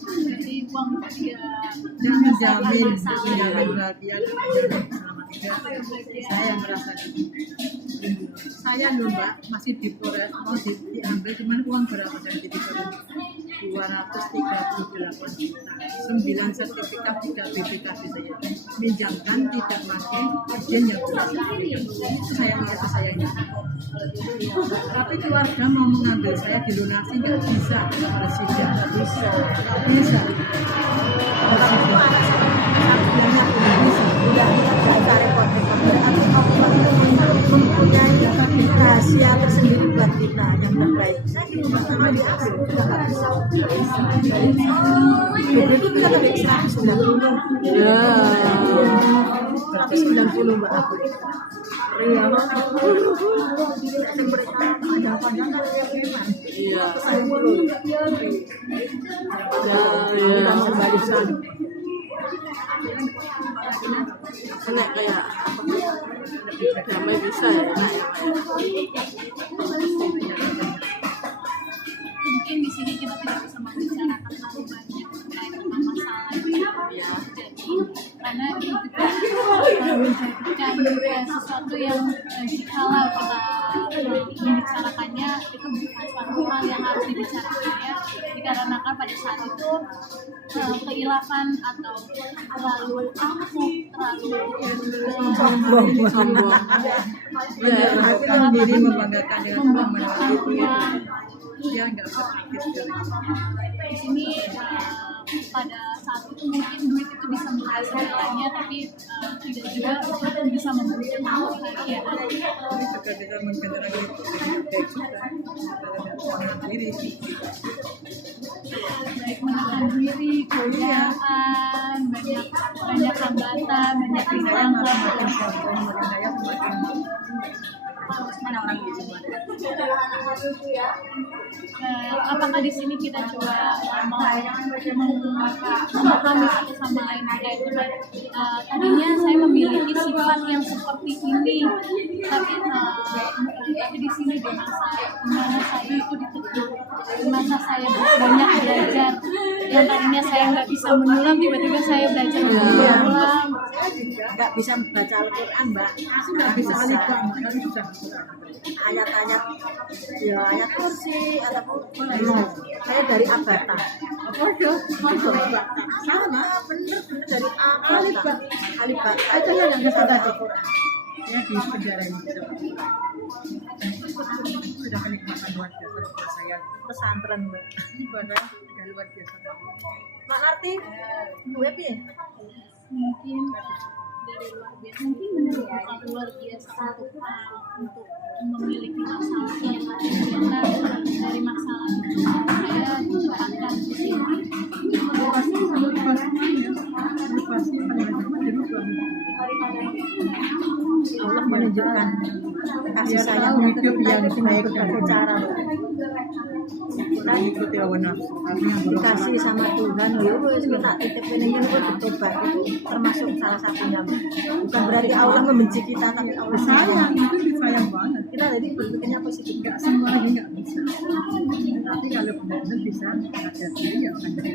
Jadi uang dia menjamin bahagia dan selamat tinggal. Saya merasa saya loh Mbak masih diproses mau diambil cuman uang berapa dari dikirim 238 juta 9 sertifikat 3 BPKB saya minjamkan tidak pakai izin yang sayangnya tapi keluarga mau mengambil saya dilunasi nggak bisa harus tidak bisa mempunyai rahasia tersendiri buat kita yang terbaik. Saya di rumah sama di Asik juga nggak bisa. Itu kita dari 190. Ya. 190 Mbak aku. Iya. Panjang-panjang kalau dia memang. Iya. Kita kembali sana. Enak kayak damai bisa ya enak. Mungkin di sini kita tidak bisa membicarakan terlalu banyak terkait dengan masalah ya. Jadi karena itu juga menjadikan sesuatu yang kalau kita membicarakannya itu bukan suatu hal yang harus dibicarakannya dikarenakan pada saat itu keilafan atau terlalu ampuh, terlalu sombong. Ya, hati sendiri membanggakan dengan uang. Dia nggak berpikir Di sini pada saat itu mungkin duit itu bisa membeli segalanya, tapi tidak juga bisa memberikan kebahagiaan. Ini juga bisa mengenerasi diri. Baik menekan diri, godaan, banyak hambatan, banyak rintangan. Apakah di sini kita coba memahami satu sama lain terkait dengan tadinya saya memiliki sifat yang seperti ini, tapi di sini di mana saya itu ditegur, di mana saya banyak belajar yang tadinya saya nggak bisa menulang, tiba-tiba saya belajar menulang. Nggak bisa membaca Al-Quran Mbak, nggak bisa alif ayat-ayat ya ayat kursi ataupun saya dari Abata sama bener dari Abata itu yang bisa baca Quran ya di sejarah ini sudah kenikmatan luar biasa saya pesantren Mbak ibadah luar biasa Mak Narti gue ya mungkin dari luar biasa, mungkin benar ya luar biasa untuk memiliki masalah yang ternyata dari masalah saya curahkan di sini. menunjukkan kasih sayang hidup yang baik berbagai cara. Kita ikuti hawa nafsu. Kami yang Dikasih sama Tuhan, ya wes kita titipin ini pun bertobat itu termasuk salah satunya. Bukan berarti Allah membenci kita, tapi Allah sayang. sayang, itu disayang banget. Kita jadi berpikirnya positif. Enggak semua lagi nggak bisa. Tapi kalau benar-benar bisa ada diri ya akan jadi.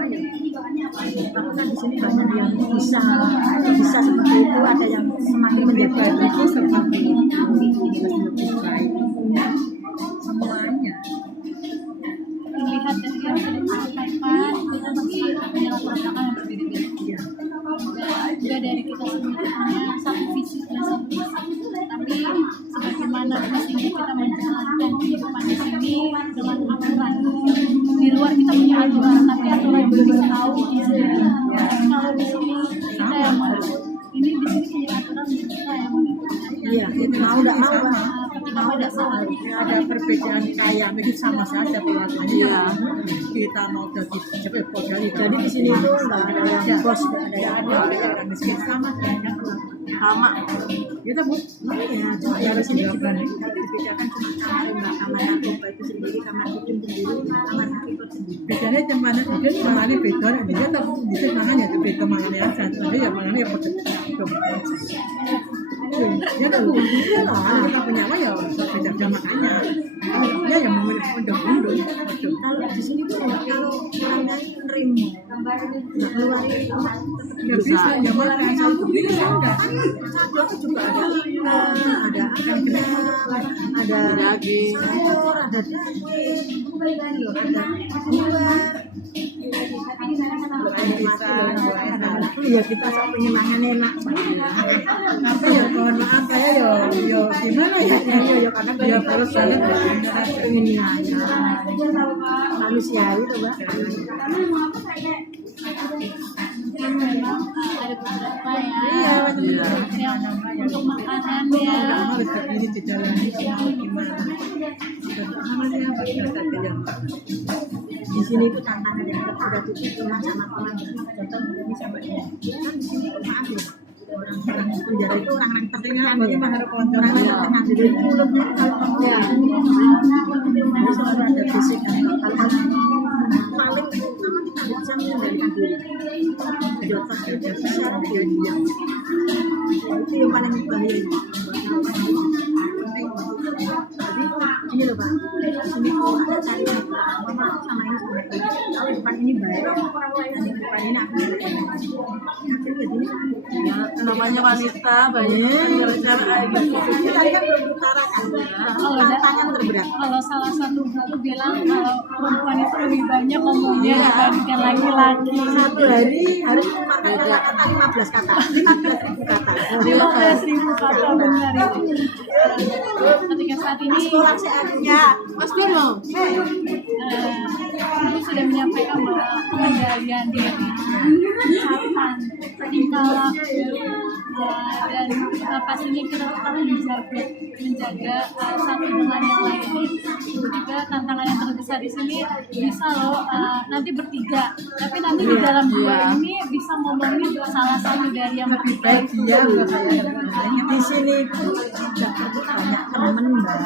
Ayo. Tapi kan di sini banyak yang bisa seperti itu, ada yang semakin menjaga Itu seperti lebih baik. Semuanya. Melihat dari yang sudah disampaikan kita pasti punya latar belakang yang berbeda-beda. Iya. Juga dari kita semua punya satu visi dan satu misi. Tapi sebagaimana mestinya kita menjalankan kehidupan di sini dengan aturan. Di luar kita punya aturan, tapi aturan juga bisa tahu sendiri. Kalau di sini kita yang ini di sini punya aturan kita yang Iya, mau nggak mau ketika pada saat Ada perbedaan kayak begitu sama saja perlakuannya. Iya. Kita mau jadi cepet dari. jadi di sini itu nggak ada yang bos, nggak ada yang ada orang miskin sama banyak. Sama. Kita bu. ya cuma dari sini juga kalau dibedakan cuma kamar narkoba itu sendiri, kamar hukum sendiri, kamar hakikat sendiri. Bedanya cuma mungkin mangane beda, dia tak bisa mangan ya beda mangane aja. Ada ya mangane ya pada. Ya tak bu. Kita punya apa ya beda makanya. Ya yang munduk-munduk. Kalau di sini tuh kalau orang lain nerima, nggak ngeluarin uang, Ya bisa ya mana satu bisa enggak. saya tuh juga ada ada Daging. sayur, ada daging, ada buah. Iya kita sok pengen makan enak. Apa ya mohon maaf saya yo gimana ya Ya kadang ya terus saya pengen nanya manusiawi tuh Mbak. mungkin memang ada beberapa Iya, ya yang untuk makanan ya harus begini di dalam gimana namanya berdasar yang Di sini itu tantangan yang udah diterima sama teman contoh ini sama dia kan di sini itu maaf ya orang penjara itu orang-orang tertenang ya orang-orang tertenang jadi mulutnya kalau ngomong ya jadi selalu ada bisikan hal-hal paling utama kita bisa mengendalikan diri jawab itu secara dia itu yang paling bahaya jadi ini loh Pak di sini kalau ada cari mama sama ini sama ini kalau di depan ini baik nanti di depan ini aku akhirnya begini Ya, namanya wanita banyak cara gitu. ini tadi kan belum diutarakan tantangan terberat kalau salah satu buku bilang kalau perempuan itu lebih banyak ngomongnya dibandingkan laki-laki. satu hari harus memakai kata-kata 15 kata 15.000 kata 15.000 kata benar itu. Ketika saat ini sekolah sehatnya Mas Dono. Ibu sudah menyampaikan bahwa pengendalian diri kesehatan tingkah dan pastinya kita tetap menjaga satu dengan yang lain. Juga tantangan yang terbesar di sini bisa loh nanti bertiga, tapi nanti di dalam dua ini bisa ngomongin salah satu dari yang lebih baik. dia di sini tidak perlu banyak teman mbak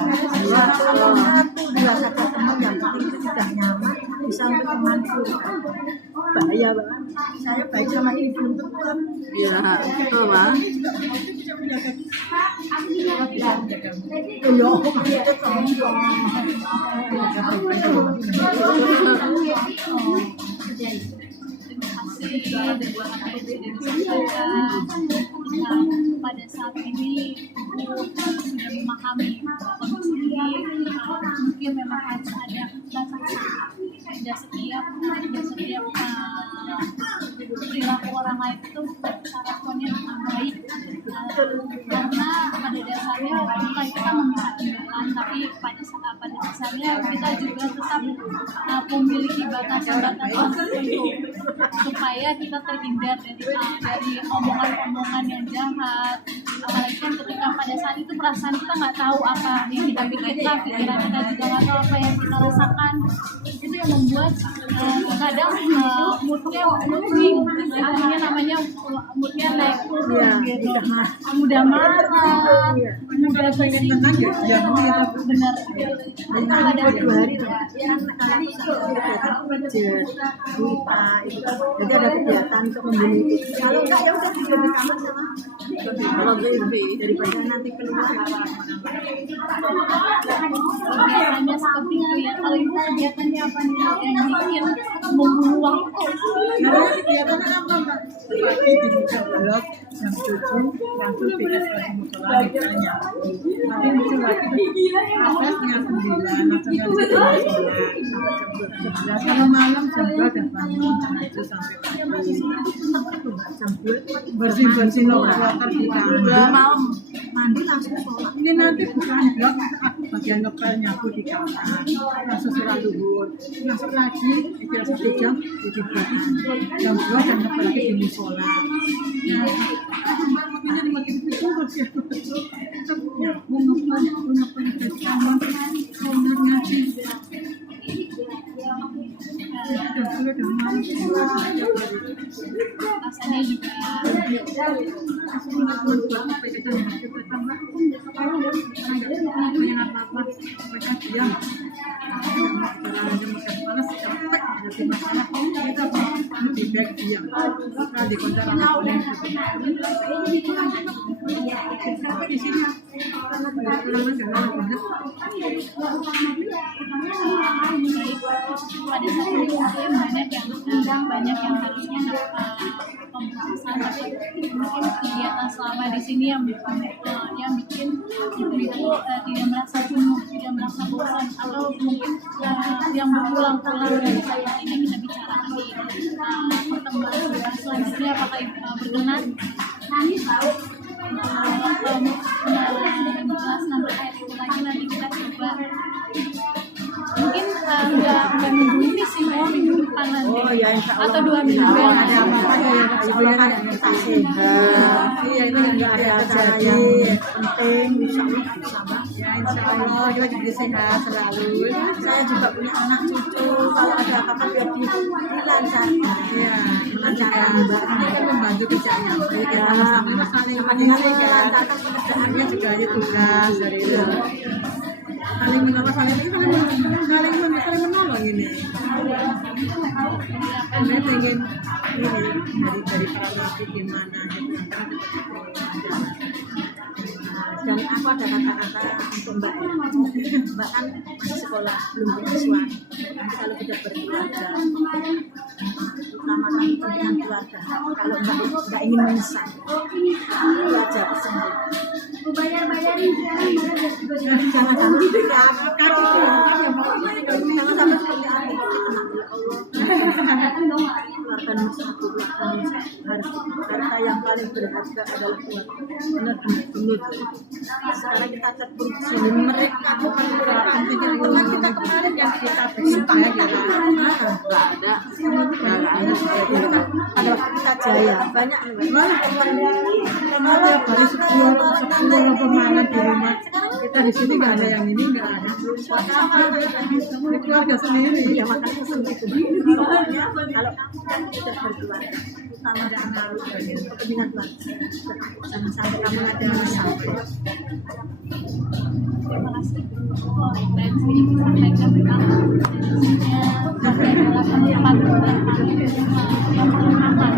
satu dua saja teman yang penting itu sudah nyaman bisa untuk memanfaatkan bahaya banget saya baik sama ibu untuk pulang Ya, betul Mas. Pada saat ini sudah memahami kondisi ini mungkin memang harus ada batasan. Tidak setiap perilaku orang lain itu perlakuannya dengan baik karena pada dasarnya bukan kita memisahkan jalan tapi pada dasarnya kita juga tetap memiliki batasan-batasan tertentu supaya kita terhindar dari omongan-omongan yang jahat. Apalagi kan ketika pada saat itu perasaan kita nggak tahu apa yang kita pikirkan, pikiran kita juga nggak tahu apa yang kita rasakan. Itu yang membuat kadang moodnya swing, artinya namanya moodnya naik turun gitu, mudah marah, mudah pengen tenang ya benar. dengan ada 2 hari yang anak-anak itu pijat, lupa itu. Jadi ada kegiatan untuk membunuh itu. Kalau enggak ya udah tidur di kamar sama Kalau baby daripada nanti keluar. Kegiatannya seperti itu ya. Kalau ibu kegiatannya apa nih yang bikin membunuh waktu? Karena kegiatannya apa Mbak? Pagi dibuka blog jam 7 langsung tiket lagi musola ditanya. Nanti muncul lagi prosesnya 9 langsung ke musola sampai jam 11. Kalau malam jam 2 udah bangun itu sampai pagi. Jam 2 bersih-bersih loker di kamar. malam mandi langsung sholat. Ini nanti bukan blok, bagian ngepel nyapu di kamar, langsung sholat zuhur, masuk lagi, kira 1 jam, jadi berarti jam 2 dan ngepel lagi di musola. Nah, ini makin terus ya. Nyapu, ngepel di kamar, sholat ngaji. Udah malam. Rasanya juga pada saat itu banyak yang harusnya pembahasan, tapi mungkin kegiatan selama di sini yang bikin ibu-ibu tidak merasa jenuh, tidak merasa bosan, atau mungkin yang berulang-ulang dari saat ini kita bicarakan di pertemuan selanjutnya. Apakah ibu berkenan menjelaskan terkait itu lagi? Nanti kita coba mungkin nggak minggu ini sih, mau minggu depan nanti. Oh ya, insya Allah. Atau 2 minggu yang ada apa-apa ya, Ibu yang ada yang sehat. Iya, itu enggak ada jadi penting, insya Allah bisa Mbak. Ya, insya Allah kita jadi sehat selalu. Saya juga punya anak cucu, kalau ada apa-apa biar dibilang saya. Iya, melancarkan Mbak. Ini kan membantu kerjanya. Baik ya, sama-sama saling menyelesaikan. Pekerjaannya juga ada tugas dari itu. Saling saling menolong ini. Saya pengen ini dari para nabi gimana gitu, dan aku ada kata-kata untuk Mbak ya. Mbak kan masih sekolah, belum punya suami. Nanti kalau kita berkeluarga, utamakan kepentingan keluarga. Kalau Mbak ingin menyesal, itu aja pesannya. Jangan gitu ya, jangan sampai seperti aku. Keluarga satu, harta yang paling berharga adalah keluarga. Benar. Sekarang kita terpuruk sini, mereka bukan teman kita kemarin yang kita suka ya, nggak ada pada waktu kita jaya banyak mana baru 10 pemangan di rumah kita di sini nggak ada yang ini, nggak ada di keluarga sendiri ya, makanya sendiri pokoknya kalau kita berkeluarga utama dan harus kepentingan keluarga, jangan sampai kamu ada masalah. terima kasih referensi yang disampaikan pertama adalah tempat yang bermanfaat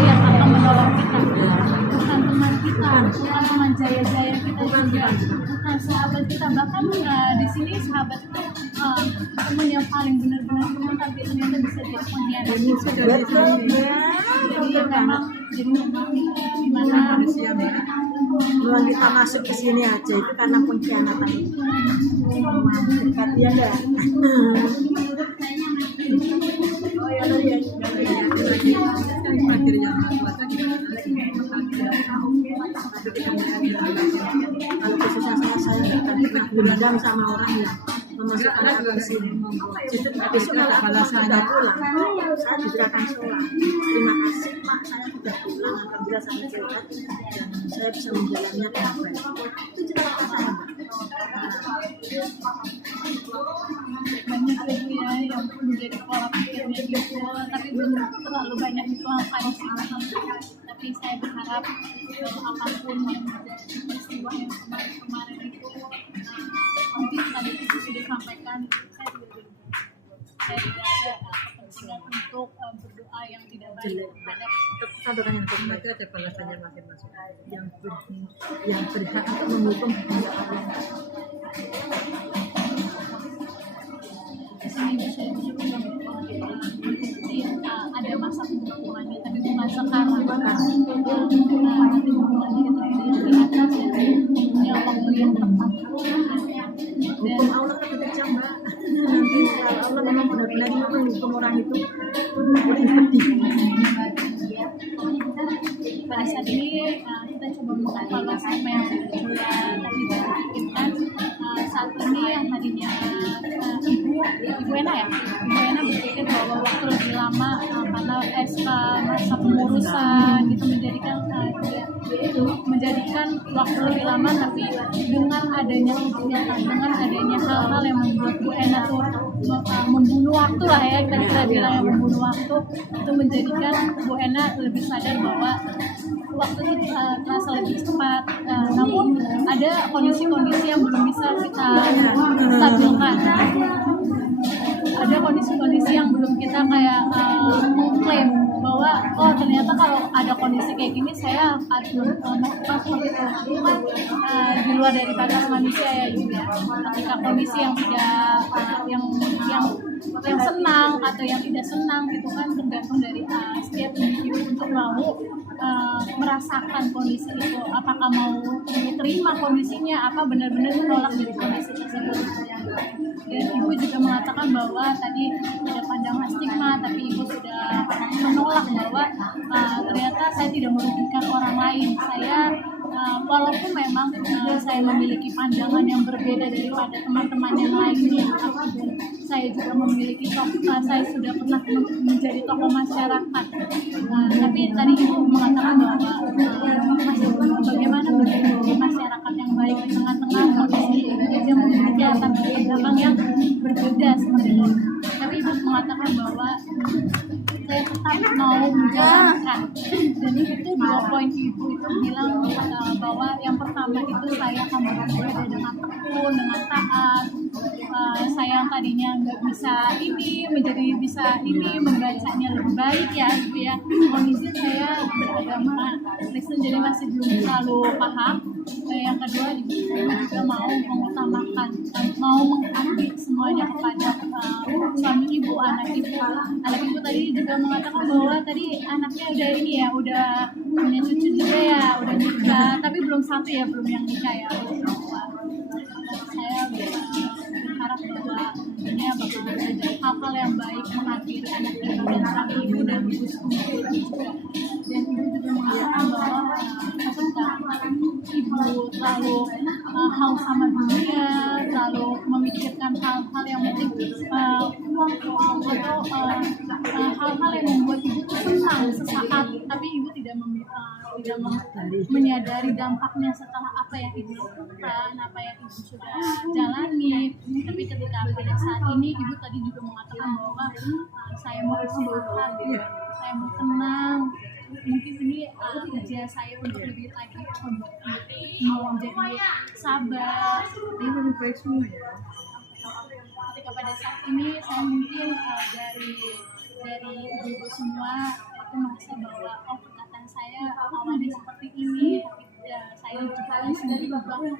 yang akan menolong kita, bukan teman kita, bukan teman jaya-jaya kita juga, bukan sahabat kita. Bahkan di sini sahabat itu teman yang paling benar-benar teman, tapi ternyata bisa jadi pengkhianat. Jadi memang gimana Kalau kita masuk ke sini aja itu karena pengkhianatan itu. Dekat ya enggak? Oh ya ya. Kalau khususnya saya nggak akan pernah dendam sama orang yang memasukkan aku ke sini. Jadi besok kalau saya pulang, saya juga akan sholat. Terima kasih Pak, saya sudah pulang. Alhamdulillah saya sehat dan saya bisa menjalannya dengan baik. Itu cita-cita saya Mbak. banyak lagi ya yang menjadi pola pikirnya gitu, tapi belum terlalu banyak dituangkan sih. Tapi saya berharap apapun yang menjadi peristiwa yang kemarin itu mungkin tadi itu sudah sampaikan, saya tidak ada kepentingan untuk berdoa yang tidak baik terhadap sampaikan yang terima itu ada balasannya masing-masing yang berhak untuk menghukum sini bisa dibilang ada masa penghukumannya, tapi bukan sekarang. Nanti hukumannya itu di atas yang waktu yang tepat. hukum Allah kan bekerja mbak. Nanti kalau Allah memang benar-benar menghukum orang itu boleh pedih. Pada saat ini kita coba mengevaluasi apa yang sudah tadi dipikirkan. Saat ini yang tadinya Ibu Ena ya, Ibu Ena berpikir bahwa waktu lebih lama karena SK masa pengurusan itu menjadikan waktu lebih lama, tapi dengan adanya kegiatan, dengan adanya hal-hal yang membuat Bu Ena tuh membunuh waktu lah ya, kita bilang yang membunuh waktu, itu menjadikan Bu Ena lebih sadar bahwa waktu itu terasa lebih cepat, namun ada kondisi-kondisi yang belum bisa kita stabilkan. Ada kondisi-kondisi yang belum kita kayak mengklaim bahwa oh ternyata kalau ada kondisi kayak gini saya melakukan seperti itu kan di luar dari batas manusia ya gitu ya. Ketika kondisi yang tidak yang senang atau yang tidak senang itu kan tergantung dari setiap individu untuk mau merasakan kondisi itu, apakah mau menerima kondisinya, apa benar-benar menolak dari kondisi tersebut. Dan Ibu juga mengatakan bahwa tadi ada pandangan stigma, tapi Ibu sudah menolak bahwa ternyata saya tidak merugikan orang lain. Saya walaupun memang saya memiliki pandangan yang berbeda daripada teman-teman yang lainnya, saya juga memiliki saya sudah pernah menjadi tokoh masyarakat. Tapi tadi Ibu mengatakan bahwa bagaimana menjadi masyarakat yang baik di tengah-tengah kondisi yang memiliki latar belakang yang berbeda seperti itu. Tapi Ibu mengatakan bahwa saya tetap mau menjalankan, dan itu 2 poin Ibu itu bilang bahwa yang pertama itu saya akan bekerja dengan tekun, dengan taat. Saya yang tadinya nggak bisa ini menjadi bisa ini, membacanya lebih baik ya gitu ya. Kondisi saya beragama Kristen jadi masih belum terlalu paham. Yang kedua Ibu juga mau mengutamakan, mau mengabdi semuanya kepada suami Ibu, anak Ibu tadi juga mengatakan bahwa tadi anaknya udah ini ya, udah punya cucu juga ya, udah nikah, tapi belum satu ya, belum yang nikah ya. Saya berharap bahwa ini bakal belajar hal-hal yang baik mengakhiri anak Ibu dan suami Ibu dan Ibu sendiri juga. Dan Ibu juga mengatakan bahwa ketika Ibu terlalu haus sama dunia, terlalu memikirkan hal-hal yang mungkin uang atau hal-hal yang membuat Ibu senang sesaat, tapi Ibu tidak menyadari dampaknya setelah apa yang Ibu lakukan, apa yang Ibu sudah jalani. Tapi ketika pada saat ini Ibu tadi juga mengatakan bahwa saya mau istirahat, saya mau tenang. Mungkin ini kerja saya untuk lebih lagi mau menjadi sabar. Ini lebih baik semua ya. Ketika pada saat ini saya mungkin dari ibu semua itu merasa bahwa perkataan saya awalnya seperti ini, tapi saya juga sudah diubahkan,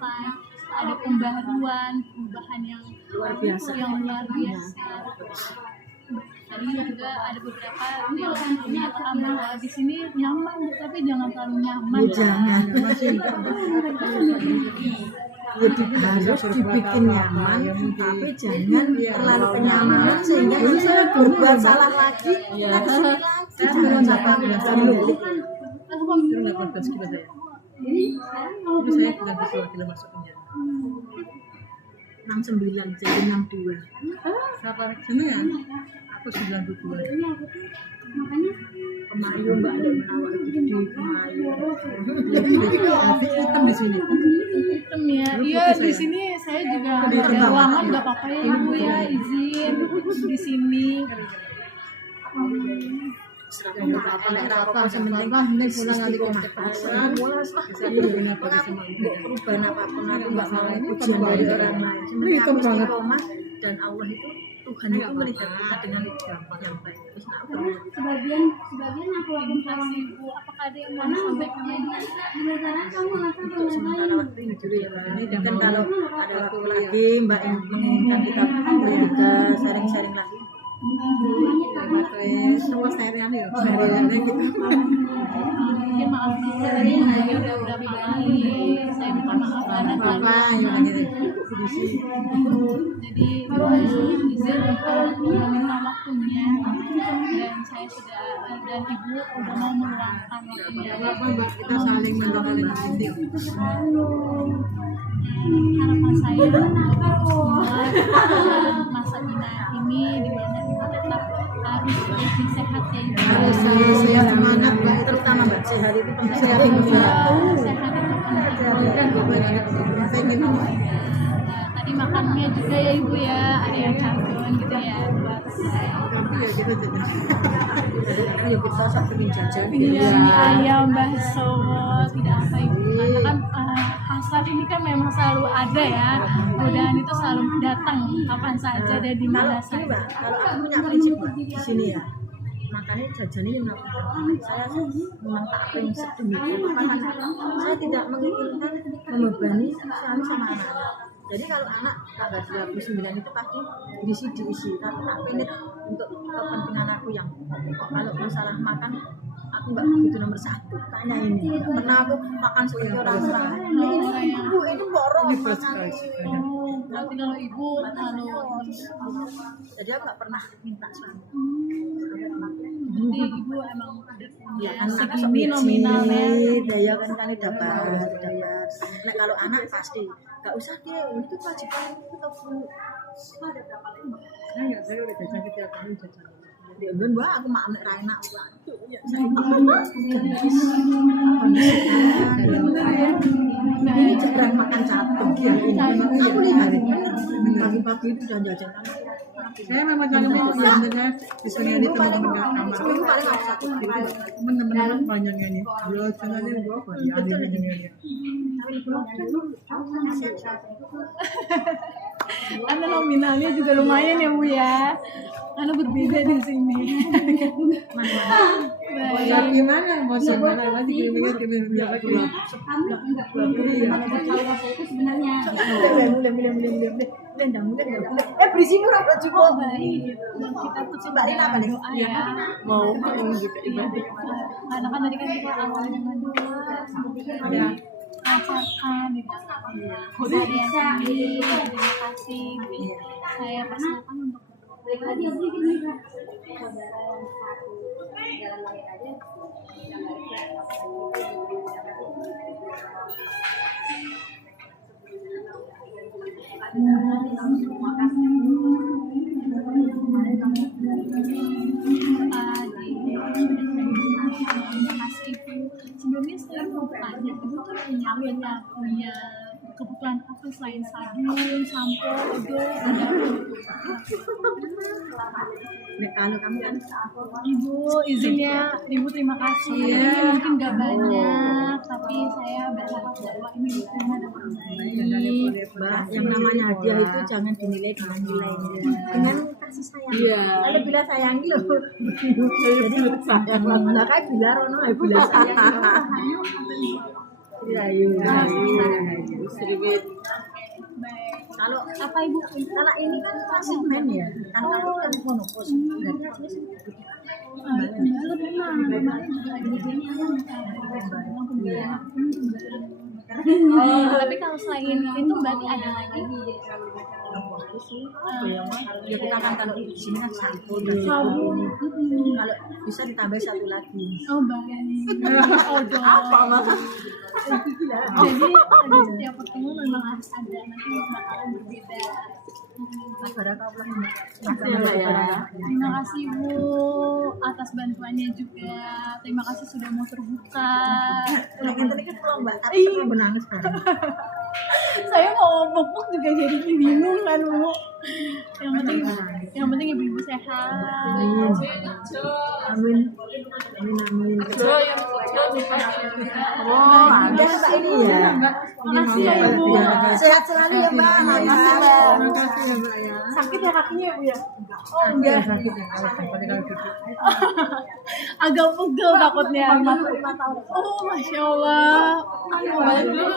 ada perubahan yang luar biasa. Tadi juga ada beberapa yang menyatakan bahwa di sini nyaman, tapi jangan terlalu nyaman. Jangan, harus dibikin nyaman, tapi jangan terlalu kenyamanan sehingga bisa berbuat salah lagi. Jangan sampai balik. Saya bukan betul masuk penjara. 69 jadi 62. Siapa jenengan? Aku 92. Kemayu Mbak ada menawar di Kemayu. Tapi hitam di sini. Hitam ya. Iya, di sini saya juga ada ruangan nggak apa-apa ya Ibu ya, izin di sini. apa sementara ini pulang nanti ke pasar perubahan apapun aku nggak mau ujian dari orang lain. Sebenarnya aku istiqomah dan Allah itu Tuhan itu melihat kita dengan yang baik. Terus apa? Sebagian aku lagi sama Ibu. Apakah ada yang mau disampaikan lagi? Untuk sementara waktu ini dulu ya Mbak. Ini dan kan kalau ada waktu lagi Mbak yang menginginkan kita bertiga sharing-sharing lagi. Semua sharing ya. Mungkin maaf dulu tadi saya udah berapa kali saya minta maaf karena jadi izin meminta waktunya dan saya sudah dan Ibu udah mau meluangkan waktunya. Kita saling mendoakan Harapan saya masa bina ini di mana Ibu tetap harus lebih sehat ya Ibu. harus saya semangat Mbak, terutama Mbak sehat itu penting. Sehat itu penting. Tadi makannya juga ya Ibu ya, ada yang karbon gitu ya buat saya. Karena kita satu jajan. Iya, mie ayam, bakso, tidak apa Ibu. Karena kan pasar ini kan memang selalu ada ya. Mudahan itu selalu datang kapan saja dan di mana Kalau ini saja. Mbak, kalau aku punya prinsip Mbak di sini ya. Makanya jajan ini memang saya memang taklim sedemikian karena saya tidak menginginkan membebani suami sama anak. Jadi kalau anak tanggal 29 itu pasti diisi, tapi tak pengen untuk kepentingan aku yang kalau masalah makan aku nggak begitu nomor satu. Tanya ini, nggak pernah aku makan seperti orang-orang. Ibu itu borong makan. Berarti kalau Ibu Jadi aku nggak pernah minta suami. jadi Ibu emang udah Ya punya kan segini nominalnya. daya kan dapat. Nah kalau anak pasti nggak usah deh, itu kewajiban kita Bu. Ada berapa lima? Nah ya saya udah jajan setiap kali jajan. Dia bilang wah aku mak anak enak waduh ya saya ini jarang makan capek ya ini aku lihat pagi-pagi itu udah jajan. Saya memang caranya sebenarnya bisa ngedit teman-teman kamar. Seminggu paling ada satu Teman-teman banyak ini. Dua sebenarnya berapa ya? Karena nominalnya juga lumayan ya Bu ya. Karena berbeda di sini. Ya gimana? Mau sebenarnya lagi kirim lagi. Berisik orang baju kok. Kita tuh Mbak Rina apa nih? doa ya. Mau ketemu juga ibadah. Karena kan tadi kan kita awalnya mendoa, semoga lancarkan gitu. Harian ini, terima kasih. Saya persilakan untuk terima kasih Ibu. Sebelumnya saya mau tanya, Ibu tuh punya kebutuhan apa selain sabun, sampo, odol, ada apa? Nah, kalau kamu kan Ibu izinnya, Ibu terima kasih. Ini mungkin gak banyak, tapi saya berharap bahwa ini diterima dengan baik. Mbak, yang namanya hadiah itu jangan dinilai dengan nilainya, dengan kasih sayang. Iya. Kalau bila sayangi loh, jadi sayang lah kayak bila Rono, bila sayang. Iya, Sedikit. Baik. Kalau Apa Ibu? karena ini kan konsumen ya, kan kalau kan monopos, berarti hasilnya seperti itu. Lalu memang kemarin juga ada izinnya yang tapi kalau selain itu berarti ada lagi Ya kita kan kalau di sini kan sabun dan sabun. Kalau bisa ditambah satu lagi. oh baik odol apa jadi di setiap pertemuan memang harus ada nanti bakalan berbeda. Makasih ya, Mbak, ya. Terima kasih Bu atas bantuannya juga. Terima kasih sudah mau terbuka. Lagi tadi kan kalau Mbak tapi pernah menangis kan. saya mau pupuk juga jadi bingung kan Bu. Yang penting ibu-ibu sehat. Amin. Oh, ada ini ya. Makasih ya Ibu. Sehat selalu ya Mbak. Makasih Mbak. Makasih ya Mbak ya. Sakit ya kakinya ya Bu ya? Oh enggak. Sakit ya kalau duduk. Agak pegel takutnya. Oh Masya Allah. Aduh, balik dulu.